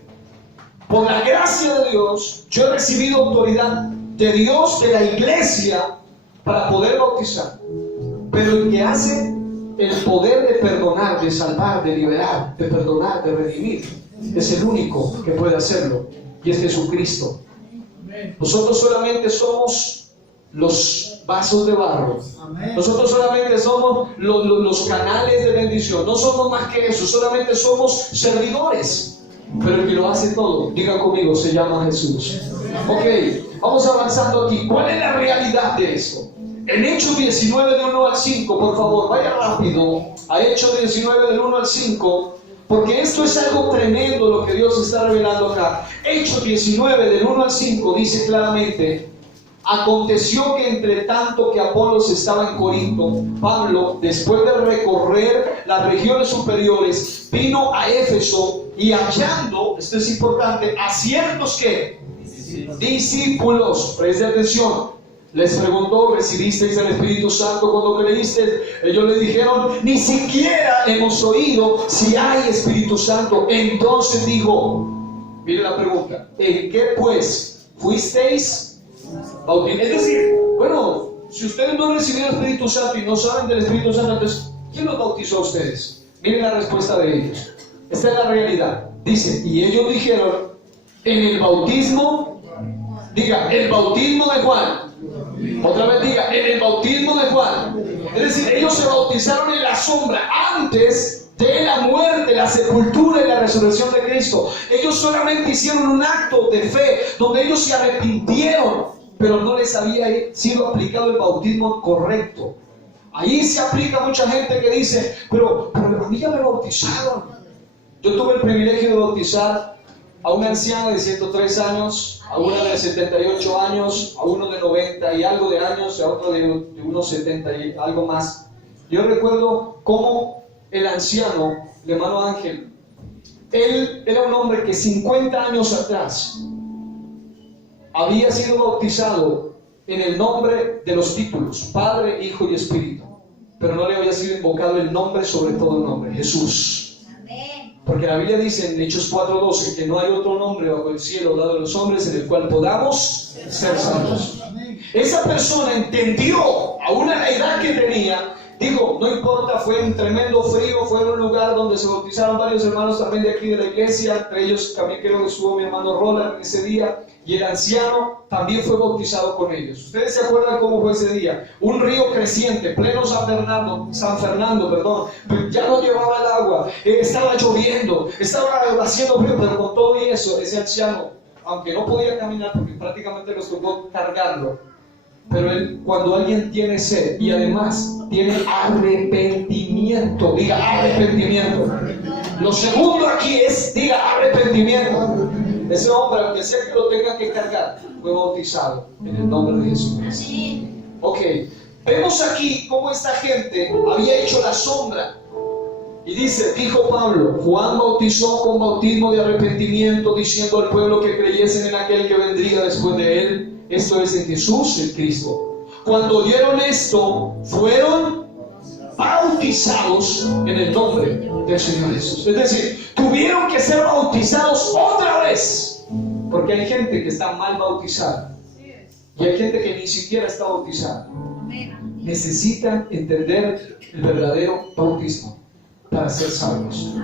por la gracia de Dios, yo he recibido autoridad de Dios, de la iglesia, para poder bautizar. Pero el que hace el poder de perdonar, de salvar, de liberar, de perdonar, de redimir, es el único que puede hacerlo, y es Jesucristo. Nosotros solamente somos los vasos de barro. Nosotros solamente somos los canales de bendición. No somos más que eso, solamente somos servidores. Pero el que lo hace todo, diga conmigo, se llama Jesús. Ok, vamos avanzando aquí. ¿Cuál es la realidad de esto? En Hechos 19 del 1 al 5, por favor, vaya rápido a Hechos 19 del 1 al 5, porque esto es algo tremendo lo que Dios está revelando acá. Hechos 19 del 1 al 5 dice claramente: aconteció que entre tanto que Apolos estaba en Corinto, Pablo, después de recorrer las regiones superiores, vino a Éfeso y hallando, esto es importante, a ciertos que discípulos, preste atención, les preguntó: ¿recibisteis el Espíritu Santo cuando creísteis? Ellos le dijeron: ni siquiera hemos oído si hay Espíritu Santo. Entonces dijo, mire la pregunta, ¿en qué pues fuisteis bautizados? Es decir, bueno, si ustedes no han recibido el Espíritu Santo y no saben del Espíritu Santo, entonces, ¿quién los bautizó a ustedes? Miren la respuesta de ellos. Esta es la realidad. Dice, y ellos dijeron: en el bautismo, diga, el bautismo de Juan. Otra vez diga, en el bautismo de Juan. Es decir, ellos se bautizaron en la sombra antes de la muerte, la sepultura y la resurrección de Cristo. Ellos solamente hicieron un acto de fe donde ellos se arrepintieron, pero no les había sido aplicado el bautismo correcto. Ahí se aplica mucha gente que dice: pero a mí ya me bautizaron. Yo tuve el privilegio de bautizar a una anciana de 103 años, a una de 78 años, a uno de 90 y algo de años, a otro de unos 70 y algo más. Yo recuerdo cómo el anciano, el hermano Ángel, él era un hombre que 50 años atrás había sido bautizado en el nombre de los títulos, Padre, Hijo y Espíritu, pero no le había sido invocado el nombre sobre todo el nombre, Jesús. Porque la Biblia dice en Hechos 4:12 que no hay otro nombre bajo el cielo dado a los hombres en el cual podamos ser salvos. Esa persona entendió, aún a la edad que tenía, dijo: no importa, fue un tremendo frío, fue en un lugar donde se bautizaron varios hermanos también de aquí de la iglesia, entre ellos también creo que estuvo mi hermano Roland ese día, y el anciano también fue bautizado con ellos. ¿Ustedes se acuerdan cómo fue ese día? Un río creciente, pleno San Fernando, ya no llevaba el agua, estaba lloviendo, estaba haciendo frío, pero con todo y eso, ese anciano, aunque no podía caminar porque prácticamente nos tocó cargarlo, pero él, cuando alguien tiene sed y además tiene arrepentimiento, diga arrepentimiento. Lo segundo aquí es, diga arrepentimiento. Ese hombre, aunque sea que lo tenga que cargar, fue bautizado en el nombre de Jesucristo. Ok, vemos aquí cómo esta gente había hecho la sombra. Y dice, dijo Pablo: Juan bautizó con bautismo de arrepentimiento, diciendo al pueblo que creyesen en aquel que vendría después de él, esto es, en Jesús el Cristo. Cuando oyeron esto, fueron bautizados en el nombre del Señor Jesús. Es decir, tuvieron que ser bautizados otra vez, porque hay gente que está mal bautizada y hay gente que ni siquiera está bautizada. Necesitan entender el verdadero bautismo para ser salvos.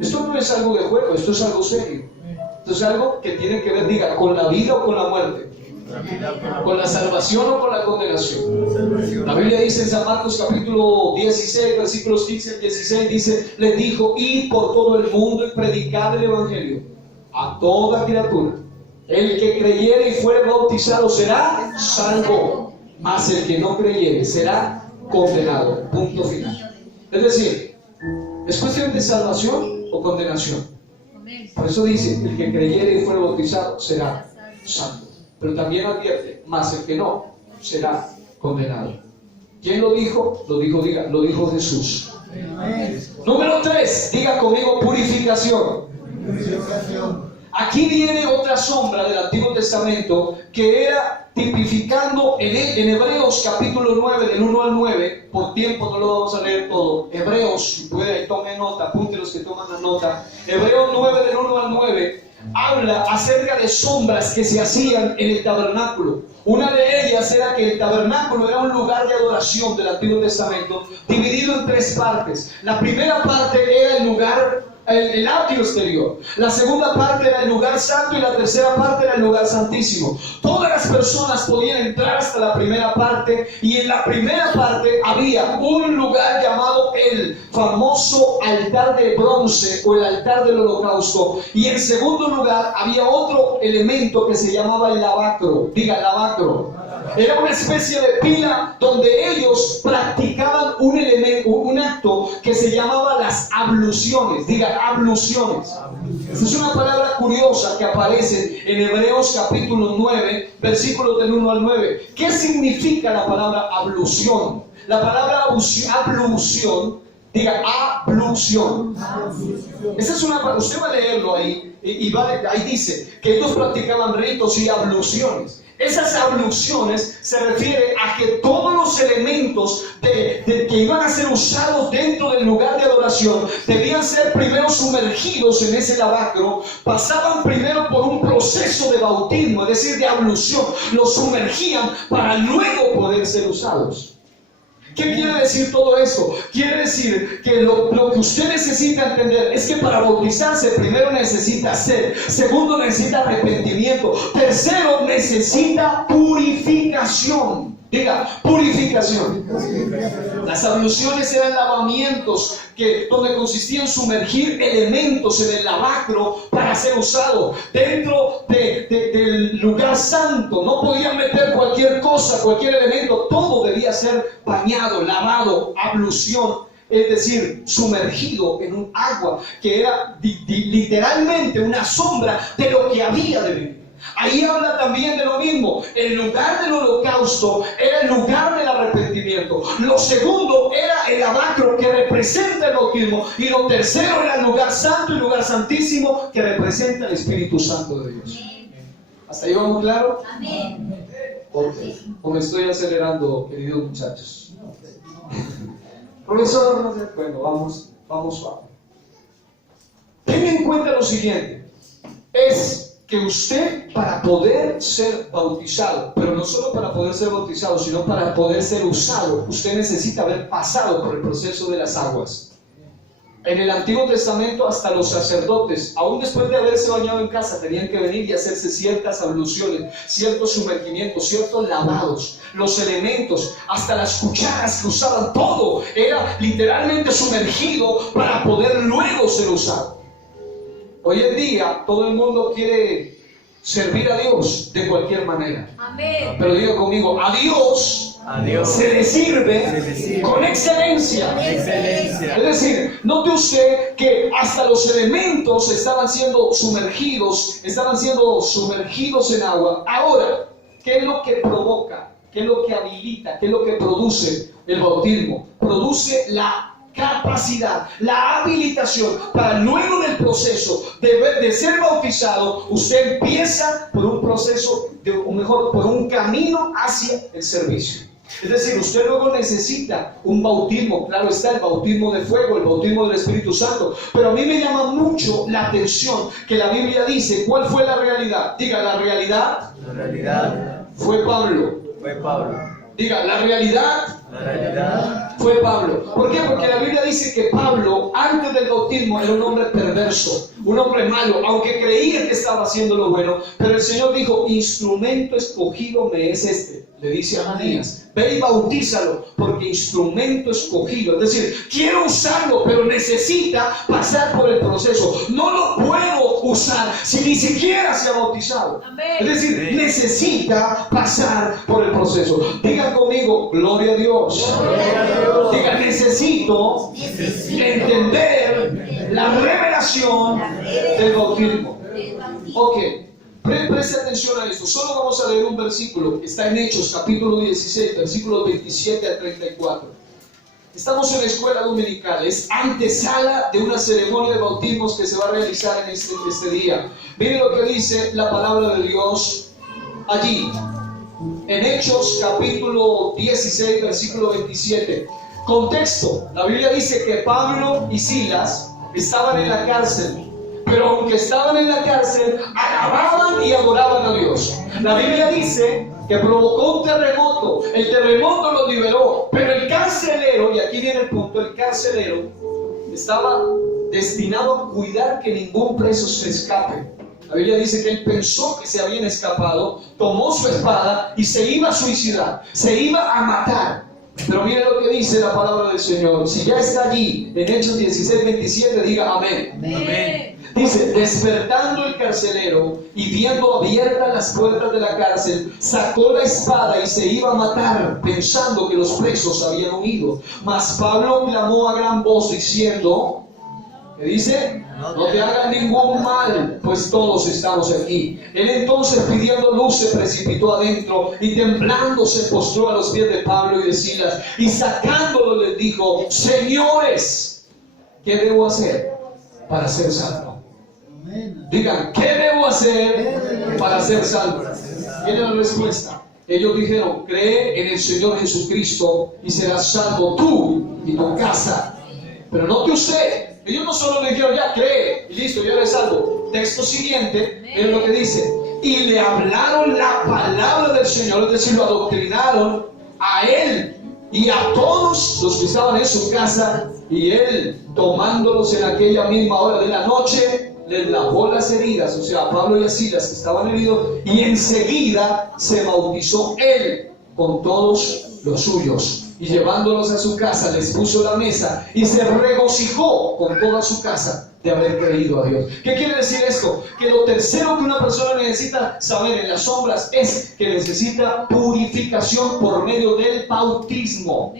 Esto no es algo de juego, esto es algo serio. Esto es algo que tiene que ver, diga, con la vida o con la muerte, con la salvación o con la condenación. La Biblia dice en San Marcos capítulo 16, versículos 15 al 16, dice: les dijo: id por todo el mundo y predicad el evangelio a toda criatura. El que creyere y fuere bautizado será salvo, mas el que no creyere será condenado. Punto final. Es decir, ¿es cuestión de salvación o condenación? Por eso dice: el que creyere y fuere bautizado será salvo. Pero también advierte: mas el que no será condenado. ¿Quién lo dijo? Lo dijo Jesús. Número 3, diga conmigo: purificación. Aquí viene otra sombra del Antiguo Testamento que era tipificando en Hebreos capítulo 9, del 1 al 9. Por tiempo no lo vamos a leer todo. Hebreos, si puede, tome nota, apunte los que toman la nota. Hebreos 9, del 1 al 9, habla acerca de sombras que se hacían en el tabernáculo. Una de ellas era que el tabernáculo era un lugar de adoración del Antiguo Testamento, dividido en tres partes. La primera parte era el lugar, el atrio exterior. La segunda parte era el lugar santo y la tercera parte era el lugar santísimo. Todas las personas podían entrar hasta la primera parte, y en la primera parte había un lugar llamado el famoso altar de bronce o el altar del holocausto, y en segundo lugar había otro elemento que se llamaba el lavacro. Diga, lavacro. Era una especie de pila donde ellos practicaban un acto que se llamaba las abluciones. Diga, abluciones. Esta es una palabra curiosa que aparece en Hebreos capítulo 9, versículos del 1 al 9. ¿Qué significa la palabra ablución? La palabra ablución, diga, ablución. Esa es usted va a leerlo ahí, ahí dice que ellos practicaban ritos y abluciones. Esas abluciones se refiere a que todos los elementos que iban a ser usados dentro del lugar de adoración debían ser primero sumergidos en ese lavacro, pasaban primero por un proceso de bautismo, es decir, de ablución, los sumergían para luego poder ser usados. ¿Qué quiere decir todo esto? Quiere decir que lo que usted necesita entender es que para bautizarse primero necesita sed, segundo necesita arrepentimiento, tercero necesita purificación. Diga, purificación. Las abluciones eran lavamientos donde consistía en sumergir elementos en el lavacro para ser usado dentro del lugar santo. No podían meter cualquier cosa, cualquier elemento. Todo debía ser bañado, lavado, ablución, es decir, sumergido en un agua que era literalmente una sombra de lo que había de venir. Ahí habla también de lo mismo. El lugar del holocausto era el lugar del arrepentimiento. Lo segundo era el lavacro, que representa el bautismo. Y lo tercero era el lugar santo y lugar santísimo, que representa el Espíritu Santo de Dios. ¿Hasta ahí vamos claro? Amén. ¿O me estoy acelerando, queridos muchachos? Profesor, no sé. Bueno, vamos suave. Tenga en cuenta lo siguiente. Es que usted, para poder ser bautizado, pero no solo para poder ser bautizado, sino para poder ser usado, usted necesita haber pasado por el proceso de las aguas. En el Antiguo Testamento, hasta los sacerdotes, aún después de haberse bañado en casa, tenían que venir y hacerse ciertas abluciones, ciertos sumergimientos, ciertos lavados. Los elementos, hasta las cucharas que usaban, todo era literalmente sumergido para poder luego ser usado. Hoy en día todo el mundo quiere servir a Dios de cualquier manera. Amén. Pero diga conmigo, a Dios se le sirve con excelencia. Es decir, note usted que hasta los elementos estaban siendo sumergidos en agua. Ahora, ¿qué es lo que provoca? ¿Qué es lo que habilita? ¿Qué es lo que produce el bautismo? Produce la capacidad, la habilitación para luego del proceso de ser bautizado, usted empieza por un proceso, o mejor, por un camino hacia el servicio. Es decir, usted luego necesita un bautismo, claro está, el bautismo de fuego, el bautismo del Espíritu Santo, pero a mí me llama mucho la atención que la Biblia dice, ¿cuál fue la realidad? Diga, la realidad fue Pablo. Diga, la realidad fue Pablo. ¿Por qué? Porque la Biblia dice que Pablo, antes del bautismo, era un hombre perverso, un hombre malo, aunque creía que estaba haciendo lo bueno. Pero el Señor dijo, instrumento escogido me es este. Le dice a Ananías, ve y bautízalo, porque instrumento escogido. Es decir, quiero usarlo, pero necesita pasar por el proceso. No lo puedo usar si ni siquiera se ha bautizado. Es decir, necesita pasar por el proceso. Diga conmigo, gloria a Dios. Diga, necesito entender la revelación del bautismo. Ok. Preste atención a esto. Solo vamos a leer un versículo. Está en Hechos capítulo 16, versículos 27 al 34. Estamos en la escuela dominical, es antesala de una ceremonia de bautismos que se va a realizar en este día. Miren lo que dice la palabra de Dios allí, en Hechos capítulo 16, versículo 27. Contexto, la Biblia dice que Pablo y Silas estaban en la cárcel, pero aunque estaban en la cárcel, alababan y adoraban a Dios. La Biblia dice que provocó un terremoto, el terremoto los liberó, pero el carcelero, y aquí viene el punto, el carcelero estaba destinado a cuidar que ningún preso se escape. La Biblia dice que él pensó que se habían escapado, tomó su espada y se iba a suicidar, se iba a matar. Pero mire lo que dice la palabra del Señor. Si ya está allí en Hechos 16, 27, diga amén. Amén. Dice, despertando el carcelero y viendo abiertas las puertas de la cárcel, sacó la espada y se iba a matar, pensando que los presos habían huido. Mas Pablo clamó a gran voz diciendo, ¿qué dice? No te hagan ningún mal, pues todos estamos aquí. Él entonces, pidiendo luz, se precipitó adentro y temblando se postró a los pies de Pablo y de Silas, y sacándolo les dijo, señores, ¿qué debo hacer para ser salvo? Digan, ¿qué debo hacer para ser salvo? Viene la respuesta. Ellos dijeron, cree en el Señor Jesucristo y serás salvo tú y tu casa. Pero no que usted. Ellos no solo le dijeron, ya cree y listo, ya eres salvo. Texto siguiente, miren lo que dice. Y le hablaron la palabra del Señor, es decir, lo adoctrinaron a él y a todos los que estaban en su casa. Y él, tomándolos en aquella misma hora de la noche, les lavó las heridas, o sea, a Pablo y a Silas que estaban heridos, y enseguida se bautizó él con todos los suyos. Y llevándolos a su casa les puso la mesa y se regocijó con toda su casa de haber creído a Dios. ¿Qué quiere decir esto? Que lo tercero que una persona necesita saber en las sombras es que necesita purificación por medio del bautismo.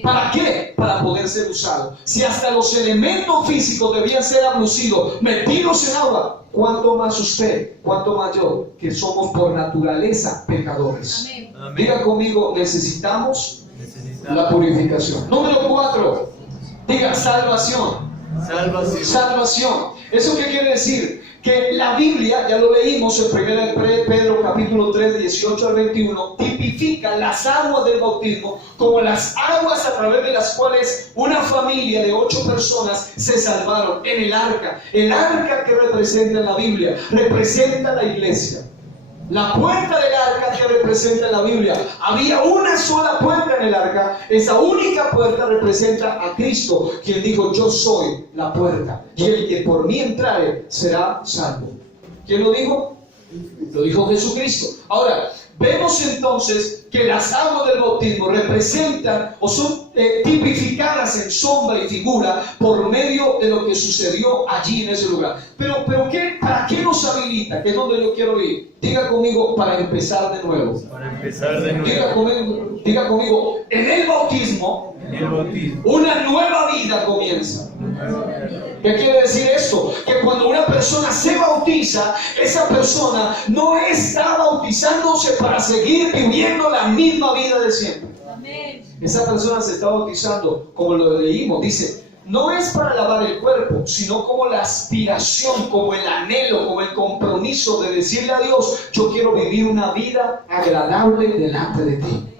¿Para qué? Para poder ser usado. Si hasta los elementos físicos debían ser ablucidos, metidos en agua, ¿cuánto más usted, cuánto más yo, que somos por naturaleza pecadores? Amén. Diga conmigo, necesitamos la purificación. Número 4, diga salvación. Salvación. ¿Eso qué quiere decir? Que la Biblia, ya lo leímos en 1 Pedro capítulo 3, 18 al 21, tipifica las aguas del bautismo como las aguas a través de las cuales una familia de 8 personas se salvaron en el arca. El arca que representa en la Biblia representa la iglesia. La puerta del arca que representa en la Biblia, había una sola puerta en el arca. Esa única puerta representa a Cristo, quien dijo, yo soy la puerta, y el que por mí entrare será salvo. ¿Quién lo dijo? Lo dijo Jesucristo. Ahora, vemos entonces que las aguas del bautismo representan o son tipificadas en sombra y figura por medio de lo que sucedió allí en ese lugar. Pero ¿para qué nos habilita? Que es donde yo quiero ir. Diga conmigo, para empezar de nuevo. Para empezar de nuevo. Diga conmigo, en el bautismo, una nueva vida comienza. ¿Qué quiere decir esto? Que cuando una persona se bautiza, esa persona no está bautizándose para seguir viviendo la misma vida de siempre. Esa persona se está bautizando, como lo leímos, dice, no es para lavar el cuerpo, sino como la aspiración, como el anhelo, como el compromiso de decirle a Dios, yo quiero vivir una vida agradable delante de ti.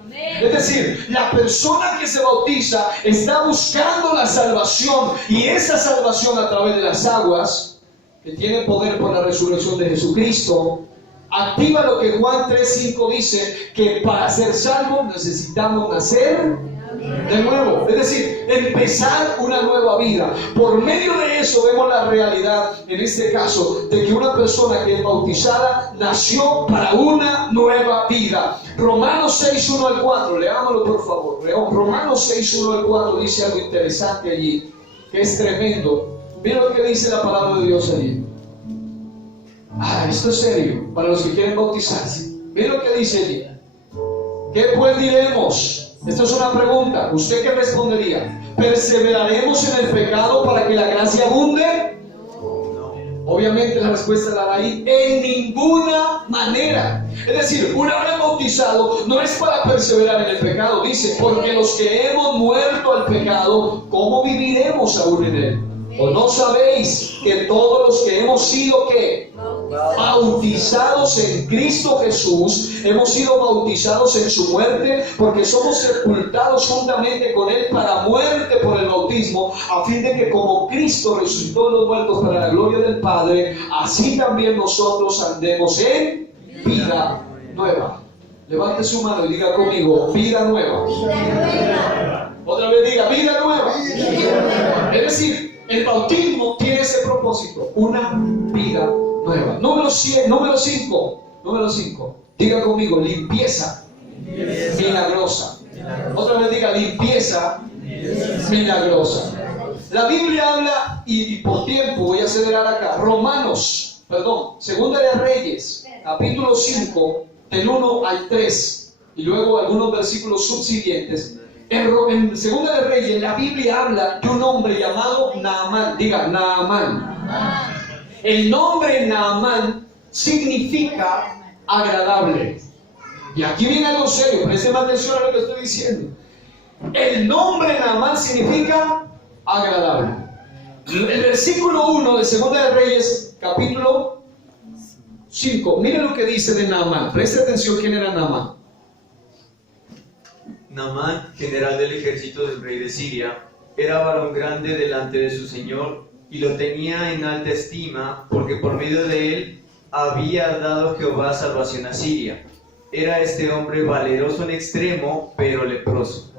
Es decir, la persona que se bautiza está buscando la salvación, y esa salvación a través de las aguas, que tiene poder por la resurrección de Jesucristo, activa lo que Juan 3:5 dice, que para ser salvos necesitamos nacer de nuevo, es decir, empezar una nueva vida. Por medio de eso vemos la realidad, en este caso, de que una persona que es bautizada nació para una nueva vida. Romanos 6:1 al 4, leámoslo por favor. Romanos 6:1 al 4 dice algo interesante allí, que es tremendo. Mira lo que dice la palabra de Dios allí. Esto es serio, para los que quieren bautizarse. Mira lo que dice allí. ¿Qué pues diremos? Esto es una pregunta. ¿Usted qué respondería? ¿Perseveraremos en el pecado para que la gracia abunde? No. Obviamente la respuesta la da ahí. En ninguna manera. Es decir, una vez bautizado no es para perseverar en el pecado. Dice, porque los que hemos muerto al pecado, ¿cómo viviremos aún en él? ¿O no sabéis que todos los que hemos sido ¿qué? Bautizados en Cristo Jesús, hemos sido bautizados en su muerte, porque somos sepultados juntamente con él para muerte por el bautismo, a fin de que como Cristo resucitó de los muertos para la gloria del Padre, así también nosotros andemos en vida nueva. Levante su mano y diga conmigo, vida nueva. Otra vez diga, vida nueva. Es decir, el bautismo tiene ese propósito, una vida nueva. Número 5. Diga conmigo, limpieza milagrosa. Otra vez diga, limpieza milagrosa. La Biblia habla, y por tiempo voy a acelerar acá, Segunda de Reyes, capítulo 5, del 1 al 3, y luego algunos versículos subsiguientes. En Segunda de Reyes, la Biblia habla de un hombre llamado Naamán. Diga, Naamán. El nombre Naamán significa agradable. Y aquí viene algo serio, presten atención a lo que estoy diciendo. El nombre Naamán significa agradable. El versículo 1 de Segunda de Reyes, capítulo 5. Miren lo que dice de Naamán. Preste atención quién era Naamán. Naamán, general del ejército del rey de Siria, era varón grande delante de su señor y lo tenía en alta estima, porque por medio de él había dado Jehová salvación a Siria. Era este hombre valeroso en extremo, pero leproso.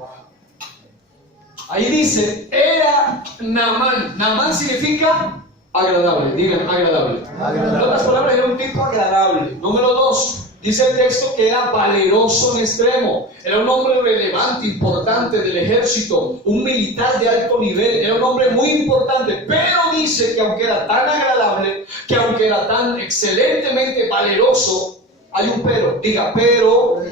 Ahí dice, era Naamán. Naamán significa agradable. Digan, agradable. En otras palabras, era un tipo agradable. Número 2. Dice el texto que era valeroso en extremo. Era un hombre relevante, importante del ejército, un militar de alto nivel. Era un hombre muy importante. Pero dice que aunque era tan agradable, que aunque era tan excelentemente valeroso, hay un pero. Diga, pero.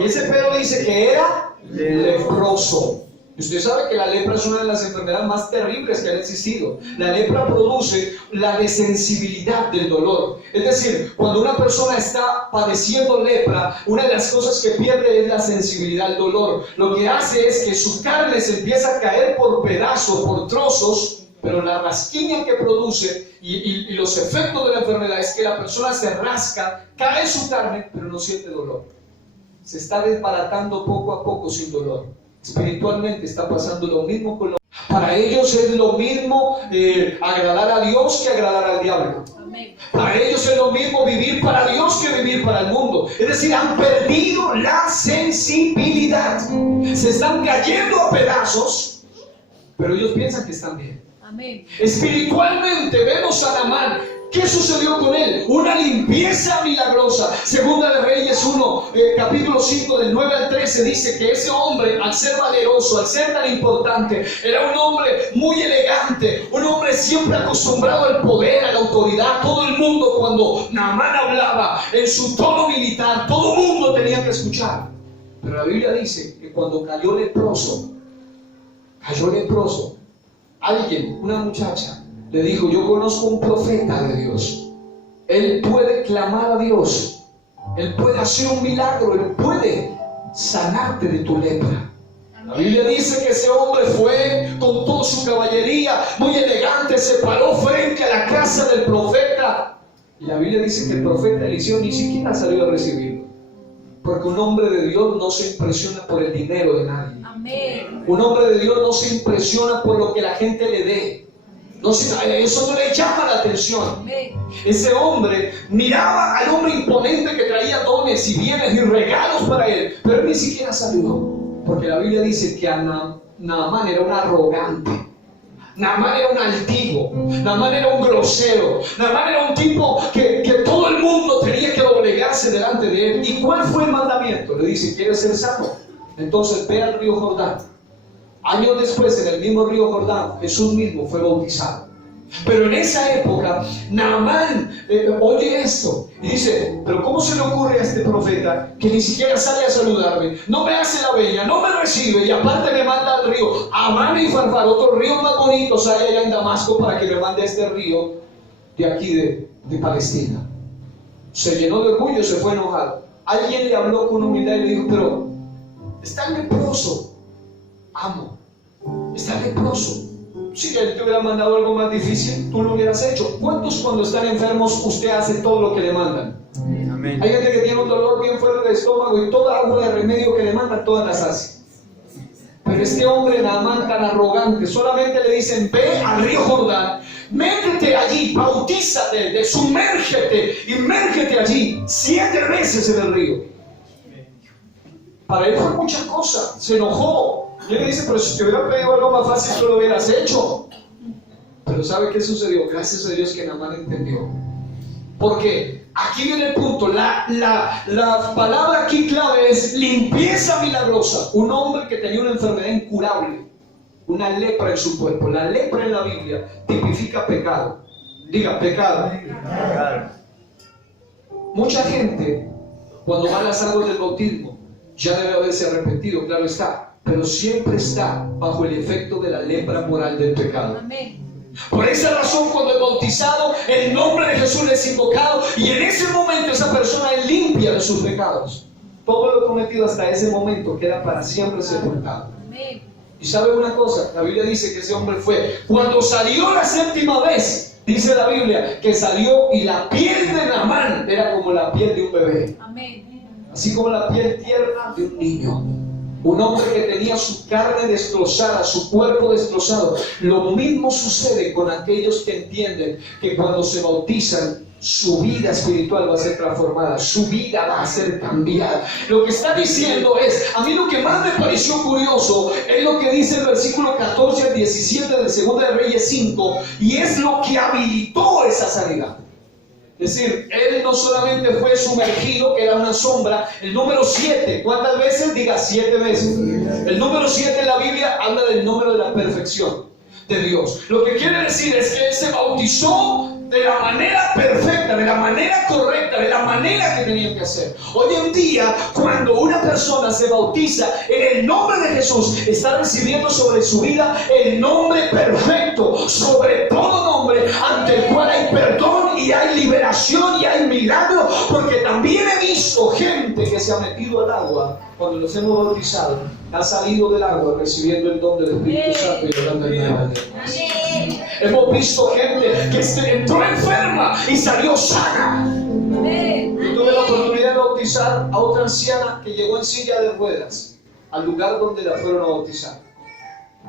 Y ese pero dice que era leproso. Y usted sabe que la lepra es una de las enfermedades más terribles que han existido. La lepra produce la desensibilidad del dolor. Es decir, cuando una persona está padeciendo lepra, una de las cosas que pierde es la sensibilidad al dolor. Lo que hace es que su carne se empieza a caer por pedazos, por trozos, pero la rasquiña que produce y los efectos de la enfermedad es que la persona se rasca, cae su carne, pero no siente dolor. Se está desbaratando poco a poco sin dolor. Espiritualmente está pasando lo mismo con los... Para ellos es lo mismo agradar a Dios que agradar al diablo. Amén. Para ellos es lo mismo vivir para Dios que vivir para el mundo. Es decir, han perdido la sensibilidad. Se están cayendo a pedazos, pero ellos piensan que están bien. Amén. Espiritualmente vemos a Naamán. ¿Qué sucedió con él? Una limpieza milagrosa. Segunda de Reyes 1, capítulo 5, del 9 al 13, dice que ese hombre, al ser valeroso, al ser tan importante, era un hombre muy elegante, un hombre siempre acostumbrado al poder, a la autoridad. Todo el mundo, cuando Naamán hablaba en su tono militar, todo el mundo tenía que escuchar. Pero la Biblia dice que cuando cayó leproso, alguien, una muchacha, le dijo, yo conozco un profeta de Dios. Él puede clamar a Dios. Él puede hacer un milagro. Él puede sanarte de tu lepra. La Biblia dice que ese hombre fue con toda su caballería, muy elegante, se paró frente a la casa del profeta. Y la Biblia dice que el profeta Eliseo ni siquiera salió a recibirlo. Porque un hombre de Dios no se impresiona por el dinero de nadie. Amén. Un hombre de Dios no se impresiona por lo que la gente le dé. No, eso no le llama la atención. Ese hombre miraba al hombre imponente que traía dones y bienes y regalos para él, pero él ni siquiera saludó, porque la Biblia dice que Naamán era un arrogante, Naamán era un altivo, Naamán era un grosero, Naamán era un tipo que todo el mundo tenía que doblegarse delante de él. ¿Y cuál fue el mandamiento? Le dice, ¿quieres ser sano? Entonces ve al río Jordán. Años después, en el mismo río Jordán, Jesús mismo fue bautizado. Pero en esa época, Naamán oye esto y dice, pero ¿cómo se le ocurre a este profeta que ni siquiera sale a saludarme? No me hace la venia, no me recibe y aparte me manda al río Amán y Farfar, otros ríos más bonitos hay allá en Damasco, para que me mande a este río de aquí de Palestina. Se llenó de orgullo, se fue enojado. Alguien le habló con humildad y le dijo, pero está leproso. Amo, está leproso. Si él te hubiera mandado algo más difícil, tú lo hubieras hecho. ¿Cuántos cuando están enfermos usted hace todo lo que le mandan? Amén. Hay gente que tiene un dolor bien fuerte de estómago y toda agua de remedio que le mandan, todas las hace. Pero este hombre Naamán tan arrogante, solamente le dicen, ve al río Jordán, métete allí, bautízate, sumérgete, imérgete allí 7 veces en el río. Para él fue mucha cosa, se enojó. Y él le dice, pero si te hubiera pedido algo más fácil, tú lo hubieras hecho. Pero ¿sabe qué sucedió? Gracias a Dios que Naamán entendió. Porque aquí viene el punto, la palabra aquí clave es limpieza milagrosa. Un hombre que tenía una enfermedad incurable, una lepra en su cuerpo. La lepra en la Biblia tipifica pecado. Diga, pecado. Mucha gente, cuando va a las aguas del bautismo, ya debe haberse arrepentido, claro está, pero siempre está bajo el efecto de la lepra moral del pecado. Amén. Por esa razón, cuando es bautizado, el nombre de Jesús es invocado y en ese momento esa persona es limpia de sus pecados. Todo lo cometido hasta ese momento queda para siempre sepultado. Y sabe una cosa, la Biblia dice que ese hombre fue, cuando salió la 7ª vez, dice la Biblia, que salió y la piel de Naamán era como la piel de un bebé. Así como la piel tierna de un niño. Un hombre que tenía su carne destrozada, su cuerpo destrozado. Lo mismo sucede con aquellos que entienden que cuando se bautizan, su vida espiritual va a ser transformada, su vida va a ser cambiada. Lo que está diciendo es, a mí lo que más me pareció curioso es lo que dice el versículo 14 al 17 de 2 de Reyes 5, y es lo que habilitó esa sanidad. Es decir, él no solamente fue sumergido, que era una sombra. El número 7, ¿cuántas veces? Diga 7 veces. El número 7 en la Biblia habla del número de la perfección de Dios. Lo que quiere decir es que él se bautizó de la manera perfecta, de la manera correcta, de la manera que tenía que hacer. Hoy en día, cuando una persona se bautiza en el nombre de Jesús, está recibiendo sobre su vida el nombre perfecto, sobre todo nombre, ante el cual hay perdón y hay liberación y hay milagro, porque también he visto gente que se ha metido al agua, cuando los hemos bautizado, ha salido del agua recibiendo el don del Espíritu Santo y hablando en nueva lengua. Hemos visto gente que entró enferma y salió sana. Yo tuve la oportunidad de bautizar a otra anciana que llegó en silla de ruedas al lugar donde la fueron a bautizar.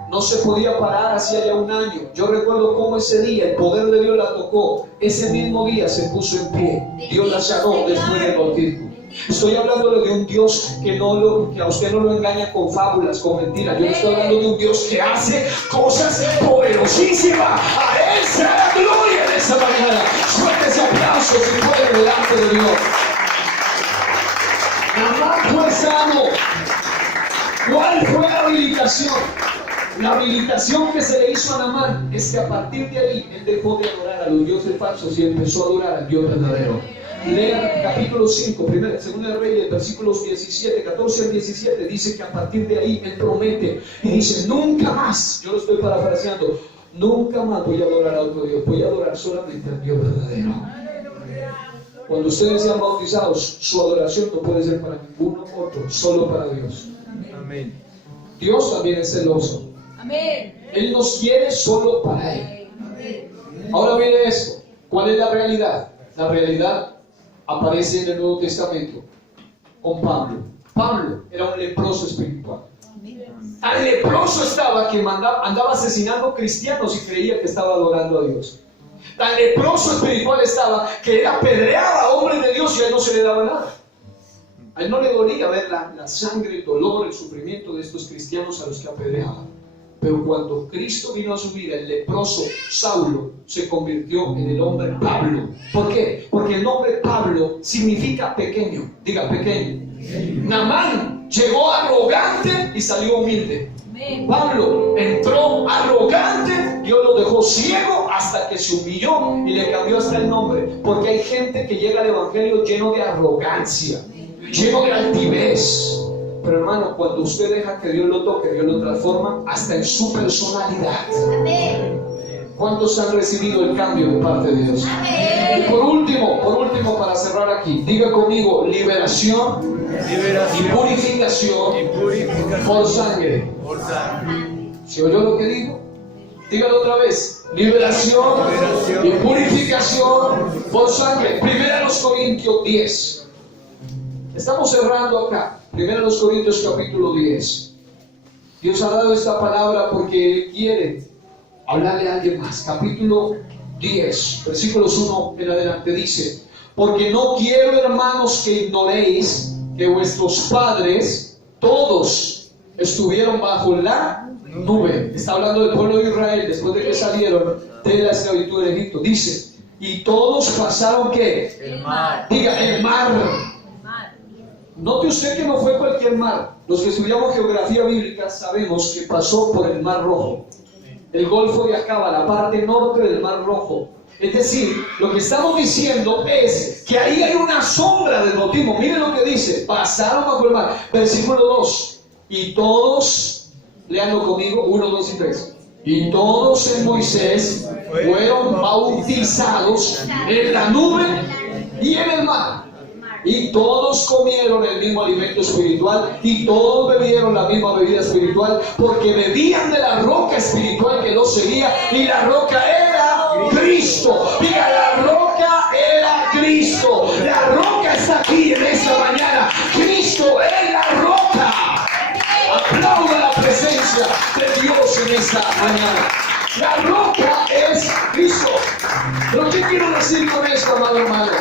No se podía parar hacía ya un año. Yo recuerdo cómo ese día el poder de Dios la tocó. Ese mismo día se puso en pie. Dios la sanó después del bautismo. Estoy hablándole de un Dios que a usted no lo engaña con fábulas, con mentiras. Yo le estoy hablando de un Dios que hace cosas poderosísimas. A Él sea la gloria en esa mañana. Suelte ese aplauso si puede delante de Dios. Naamán fue sano. ¿Cuál fue la habilitación? La habilitación que se le hizo a Naamán es que a partir de ahí él dejó de adorar a los dioses falsos y empezó a adorar al Dios verdadero. Lea capítulo 5, 2 de Reyes, versículos 14 al 17, dice que a partir de ahí él promete y dice, nunca más, yo lo estoy parafraseando, nunca más voy a adorar a otro Dios, voy a adorar solamente al Dios verdadero. Cuando ustedes sean bautizados, su adoración no puede ser para ninguno otro, solo para Dios. Amén. Dios también es celoso. Amén. Él nos quiere solo para Él. Ahora viene esto. ¿Cuál es la realidad? La realidad aparece en el Nuevo Testamento con Pablo. Pablo era un leproso espiritual. Tan leproso estaba que andaba asesinando cristianos y creía que estaba adorando a Dios. Tan leproso espiritual estaba que él apedreaba a hombres de Dios y a él no se le daba nada. A él no le dolía ver la sangre, el dolor, el sufrimiento de estos cristianos a los que apedreaban. Pero cuando Cristo vino a su vida, el leproso Saulo se convirtió en el hombre Pablo. ¿Por qué? Porque el nombre Pablo significa pequeño. Diga, pequeño. Naamán llegó arrogante y salió humilde. Pablo entró arrogante, Dios lo dejó ciego hasta que se humilló y le cambió hasta el nombre. Porque hay gente que llega al evangelio lleno de arrogancia, lleno de altivez. Pero hermano, cuando usted deja que Dios lo toque, Dios lo transforma hasta en su personalidad. ¿Cuántos han recibido el cambio de parte de Dios? Y por último, para cerrar aquí, diga conmigo: liberación y purificación por sangre. ¿Se oyó lo que digo? Dígalo otra vez: liberación y purificación por sangre. 1 Corintios 10. Estamos cerrando acá. 1 Corintios capítulo 10. Dios ha dado esta palabra porque Él quiere hablarle a alguien más. Capítulo 10, versículos 1 en adelante dice: porque no quiero, hermanos, que ignoréis que vuestros padres todos estuvieron bajo la nube. Está hablando del pueblo de Israel después de que salieron de la esclavitud de Egipto. Dice: y todos pasaron ¿qué? El mar. Diga, el mar. Note usted que no fue cualquier mar. Los que estudiamos geografía bíblica sabemos que pasó por el Mar Rojo, el Golfo de Acaba, la parte norte del Mar Rojo. Es decir, lo que estamos diciendo es que ahí hay una sombra del bautismo. Miren lo que dice: pasaron bajo el mar. Versículo 2: y todos, léanlo conmigo, 1, 2 y 3. Y todos en Moisés fueron bautizados en la nube y en el mar. Y todos comieron el mismo alimento espiritual, y todos bebieron la misma bebida espiritual, porque bebían de la roca espiritual que los seguía, y la roca era Cristo. Diga: la roca era Cristo. La roca está aquí en esta mañana. Cristo es la roca. Aplauda la presencia de Dios en esta mañana. La roca es Cristo. Pero ¿qué quiero decir con esto, amado hermano?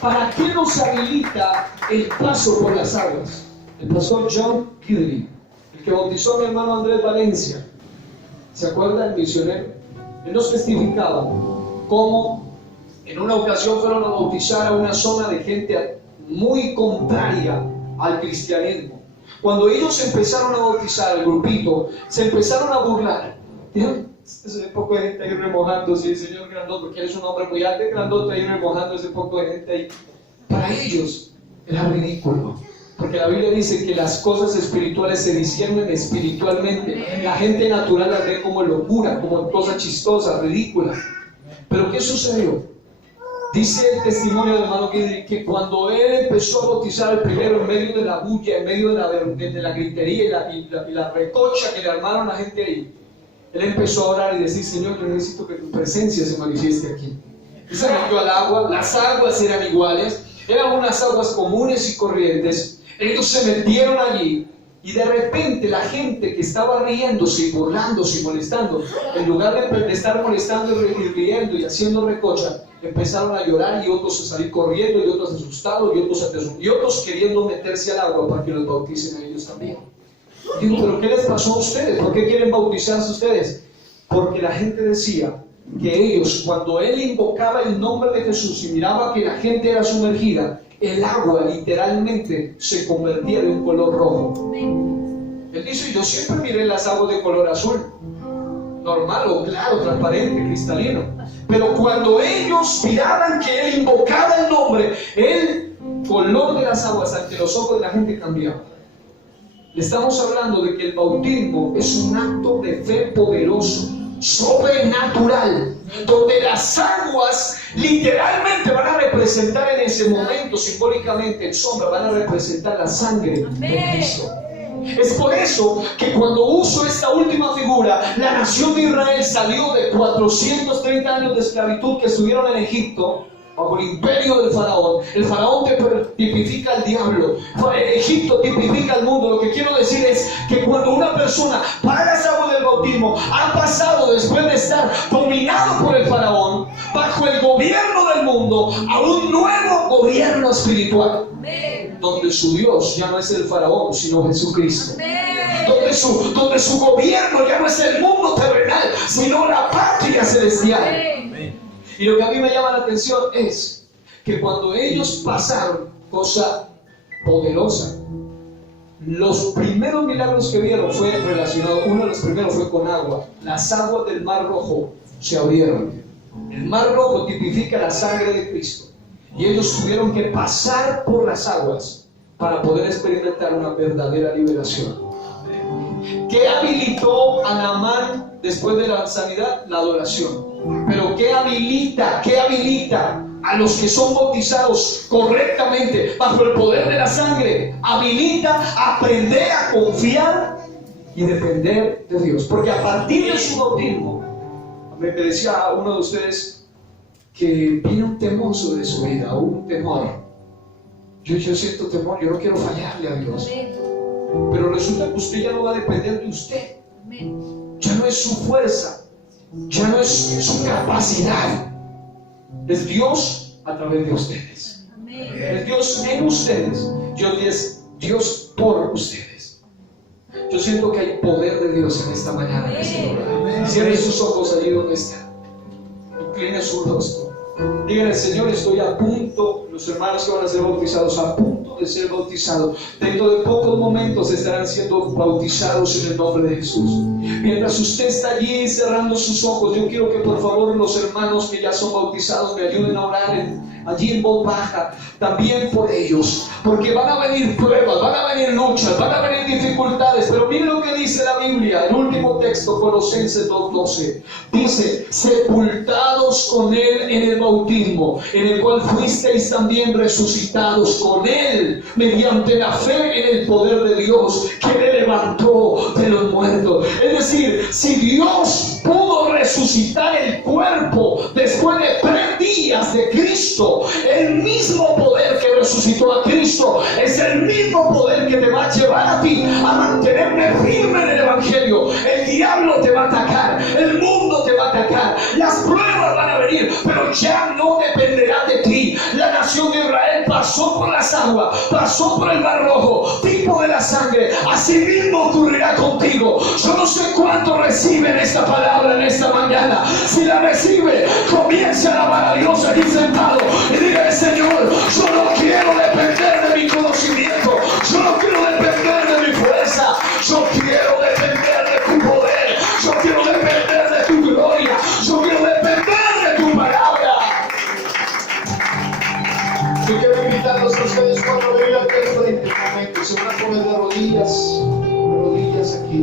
¿Para qué nos habilita el paso por las aguas? El pastor John Kidley, el que bautizó a mi hermano Andrés Valencia, ¿se acuerda el misionero? Él nos testificaba cómo en una ocasión fueron a bautizar a una zona de gente muy contraria al cristianismo. Cuando ellos empezaron a bautizar el grupito, se empezaron a burlar. Dijeron: ese poco de gente ahí remojándose, el Señor grandote, porque eres un hombre muy alto, grandote ahí remojando ese poco de gente ahí. Para ellos era ridículo, porque la Biblia dice que las cosas espirituales se disciernen espiritualmente. La gente natural las ve como locura, como cosa chistosa, ridícula. Pero ¿qué sucedió? Dice el testimonio del hermano que cuando él empezó a bautizar el primero, en medio de la bulla, en medio de la gritería y la recocha que le armaron a la gente ahí, él empezó a orar y decir: Señor, yo necesito que tu presencia se manifieste aquí. Y se metió al agua. Las aguas eran iguales, eran unas aguas comunes y corrientes. Ellos se metieron allí, y de repente la gente que estaba riéndose y burlándose y molestando, en lugar de estar molestando y riendo y haciendo recocha, empezaron a llorar, y otros a salir corriendo, y otros asustados, y otros queriendo meterse al agua para que los bauticen a ellos también. Digo: ¿pero qué les pasó a ustedes? ¿Por qué quieren bautizarse ustedes? Porque la gente decía que ellos, cuando él invocaba el nombre de Jesús y miraba que la gente era sumergida, el agua literalmente se convertía de un color rojo. Él dice: yo siempre miré las aguas de color azul, normal o claro, transparente, cristalino. Pero cuando ellos miraban que él invocaba el nombre, el color de las aguas ante los ojos de la gente cambiaba. Le estamos hablando de que el bautismo es un acto de fe poderoso, sobrenatural, donde las aguas literalmente van a representar en ese momento, simbólicamente en sombra, van a representar la sangre de Cristo. Es por eso que cuando uso esta última figura, la nación de Israel salió de 430 años de esclavitud que estuvieron en Egipto, bajo el imperio del faraón. El faraón tipifica al diablo, Egipto tipifica al mundo. Lo que quiero decir es que cuando una persona para las aguas del bautismo ha pasado, después de estar dominado por el faraón, bajo el gobierno del mundo, a un nuevo gobierno espiritual, donde su Dios ya no es el faraón, sino Jesucristo. Donde su gobierno ya no es el mundo terrenal, sino la patria celestial. Y lo que a mí me llama la atención es que cuando ellos pasaron, cosa poderosa, los primeros milagros que vieron fue relacionado, uno de los primeros fue con agua. Las aguas del Mar Rojo se abrieron. El Mar Rojo tipifica la sangre de Cristo, y ellos tuvieron que pasar por las aguas para poder experimentar una verdadera liberación. ¿Qué habilitó a Naamán después de la sanidad, la adoración. Pero ¿qué habilita a los que son bautizados correctamente bajo el poder de la sangre? Habilita a aprender a confiar y depender de Dios. Porque a partir de su bautismo, me decía uno de ustedes que viene un temor sobre su vida, un temor. Yo siento temor, yo no quiero fallarle a Dios. Pero resulta que usted ya no va a depender de usted. Ya no es su fuerza, ya no es su capacidad. Es Dios a través de ustedes. Es Dios en ustedes. Es Dios por ustedes. Yo siento que hay poder de Dios en esta mañana, en este lugar. Cierre sus ojos allí donde está. Incline su rostro. Díganle: Señor, estoy a punto, los hermanos que van a ser bautizados, a punto de ser bautizados. Dentro de pocos momentos estarán siendo bautizados en el nombre de Jesús. Mientras usted está allí cerrando sus ojos, yo quiero que por favor los hermanos que ya son bautizados me ayuden a orar allí en voz baja, también por ellos, porque van a venir pruebas, van a venir luchas, van a venir dificultades. Pero miren lo que dice la Biblia, el último texto, Colosenses 2:12. Dice: sepultados con Él en el bautismo, en el cual fuisteis también resucitados con Él mediante la fe en el poder de Dios que le levantó de los muertos. Es decir, si Dios pudo resucitar el cuerpo después de 3 días de Cristo, el mismo poder que resucitó a Cristo es el mismo poder que te va a llevar a ti a mantenerte firme en el Evangelio. El diablo te va a atacar, el mundo te va a atacar, las pruebas van a venir, pero ya no dependerá de ti. La nación de Israel pasó por las aguas, pasó por el Mar Rojo, tipo de la sangre. Así mismo ocurrirá contigo. Yo no sé cuánto reciben esta palabra en esta mañana. Si la recibe, comience a alabar a Dios aquí sentado y dígale: Señor, yo no quiero depender de mi conocimiento, yo no quiero depender de mi fuerza, yo quiero depender de tu poder, yo quiero depender de tu gloria, yo quiero depender de tu palabra. Yo quiero invitarlos a ustedes cuando vengan al texto de este momento, se van a poner de rodillas aquí.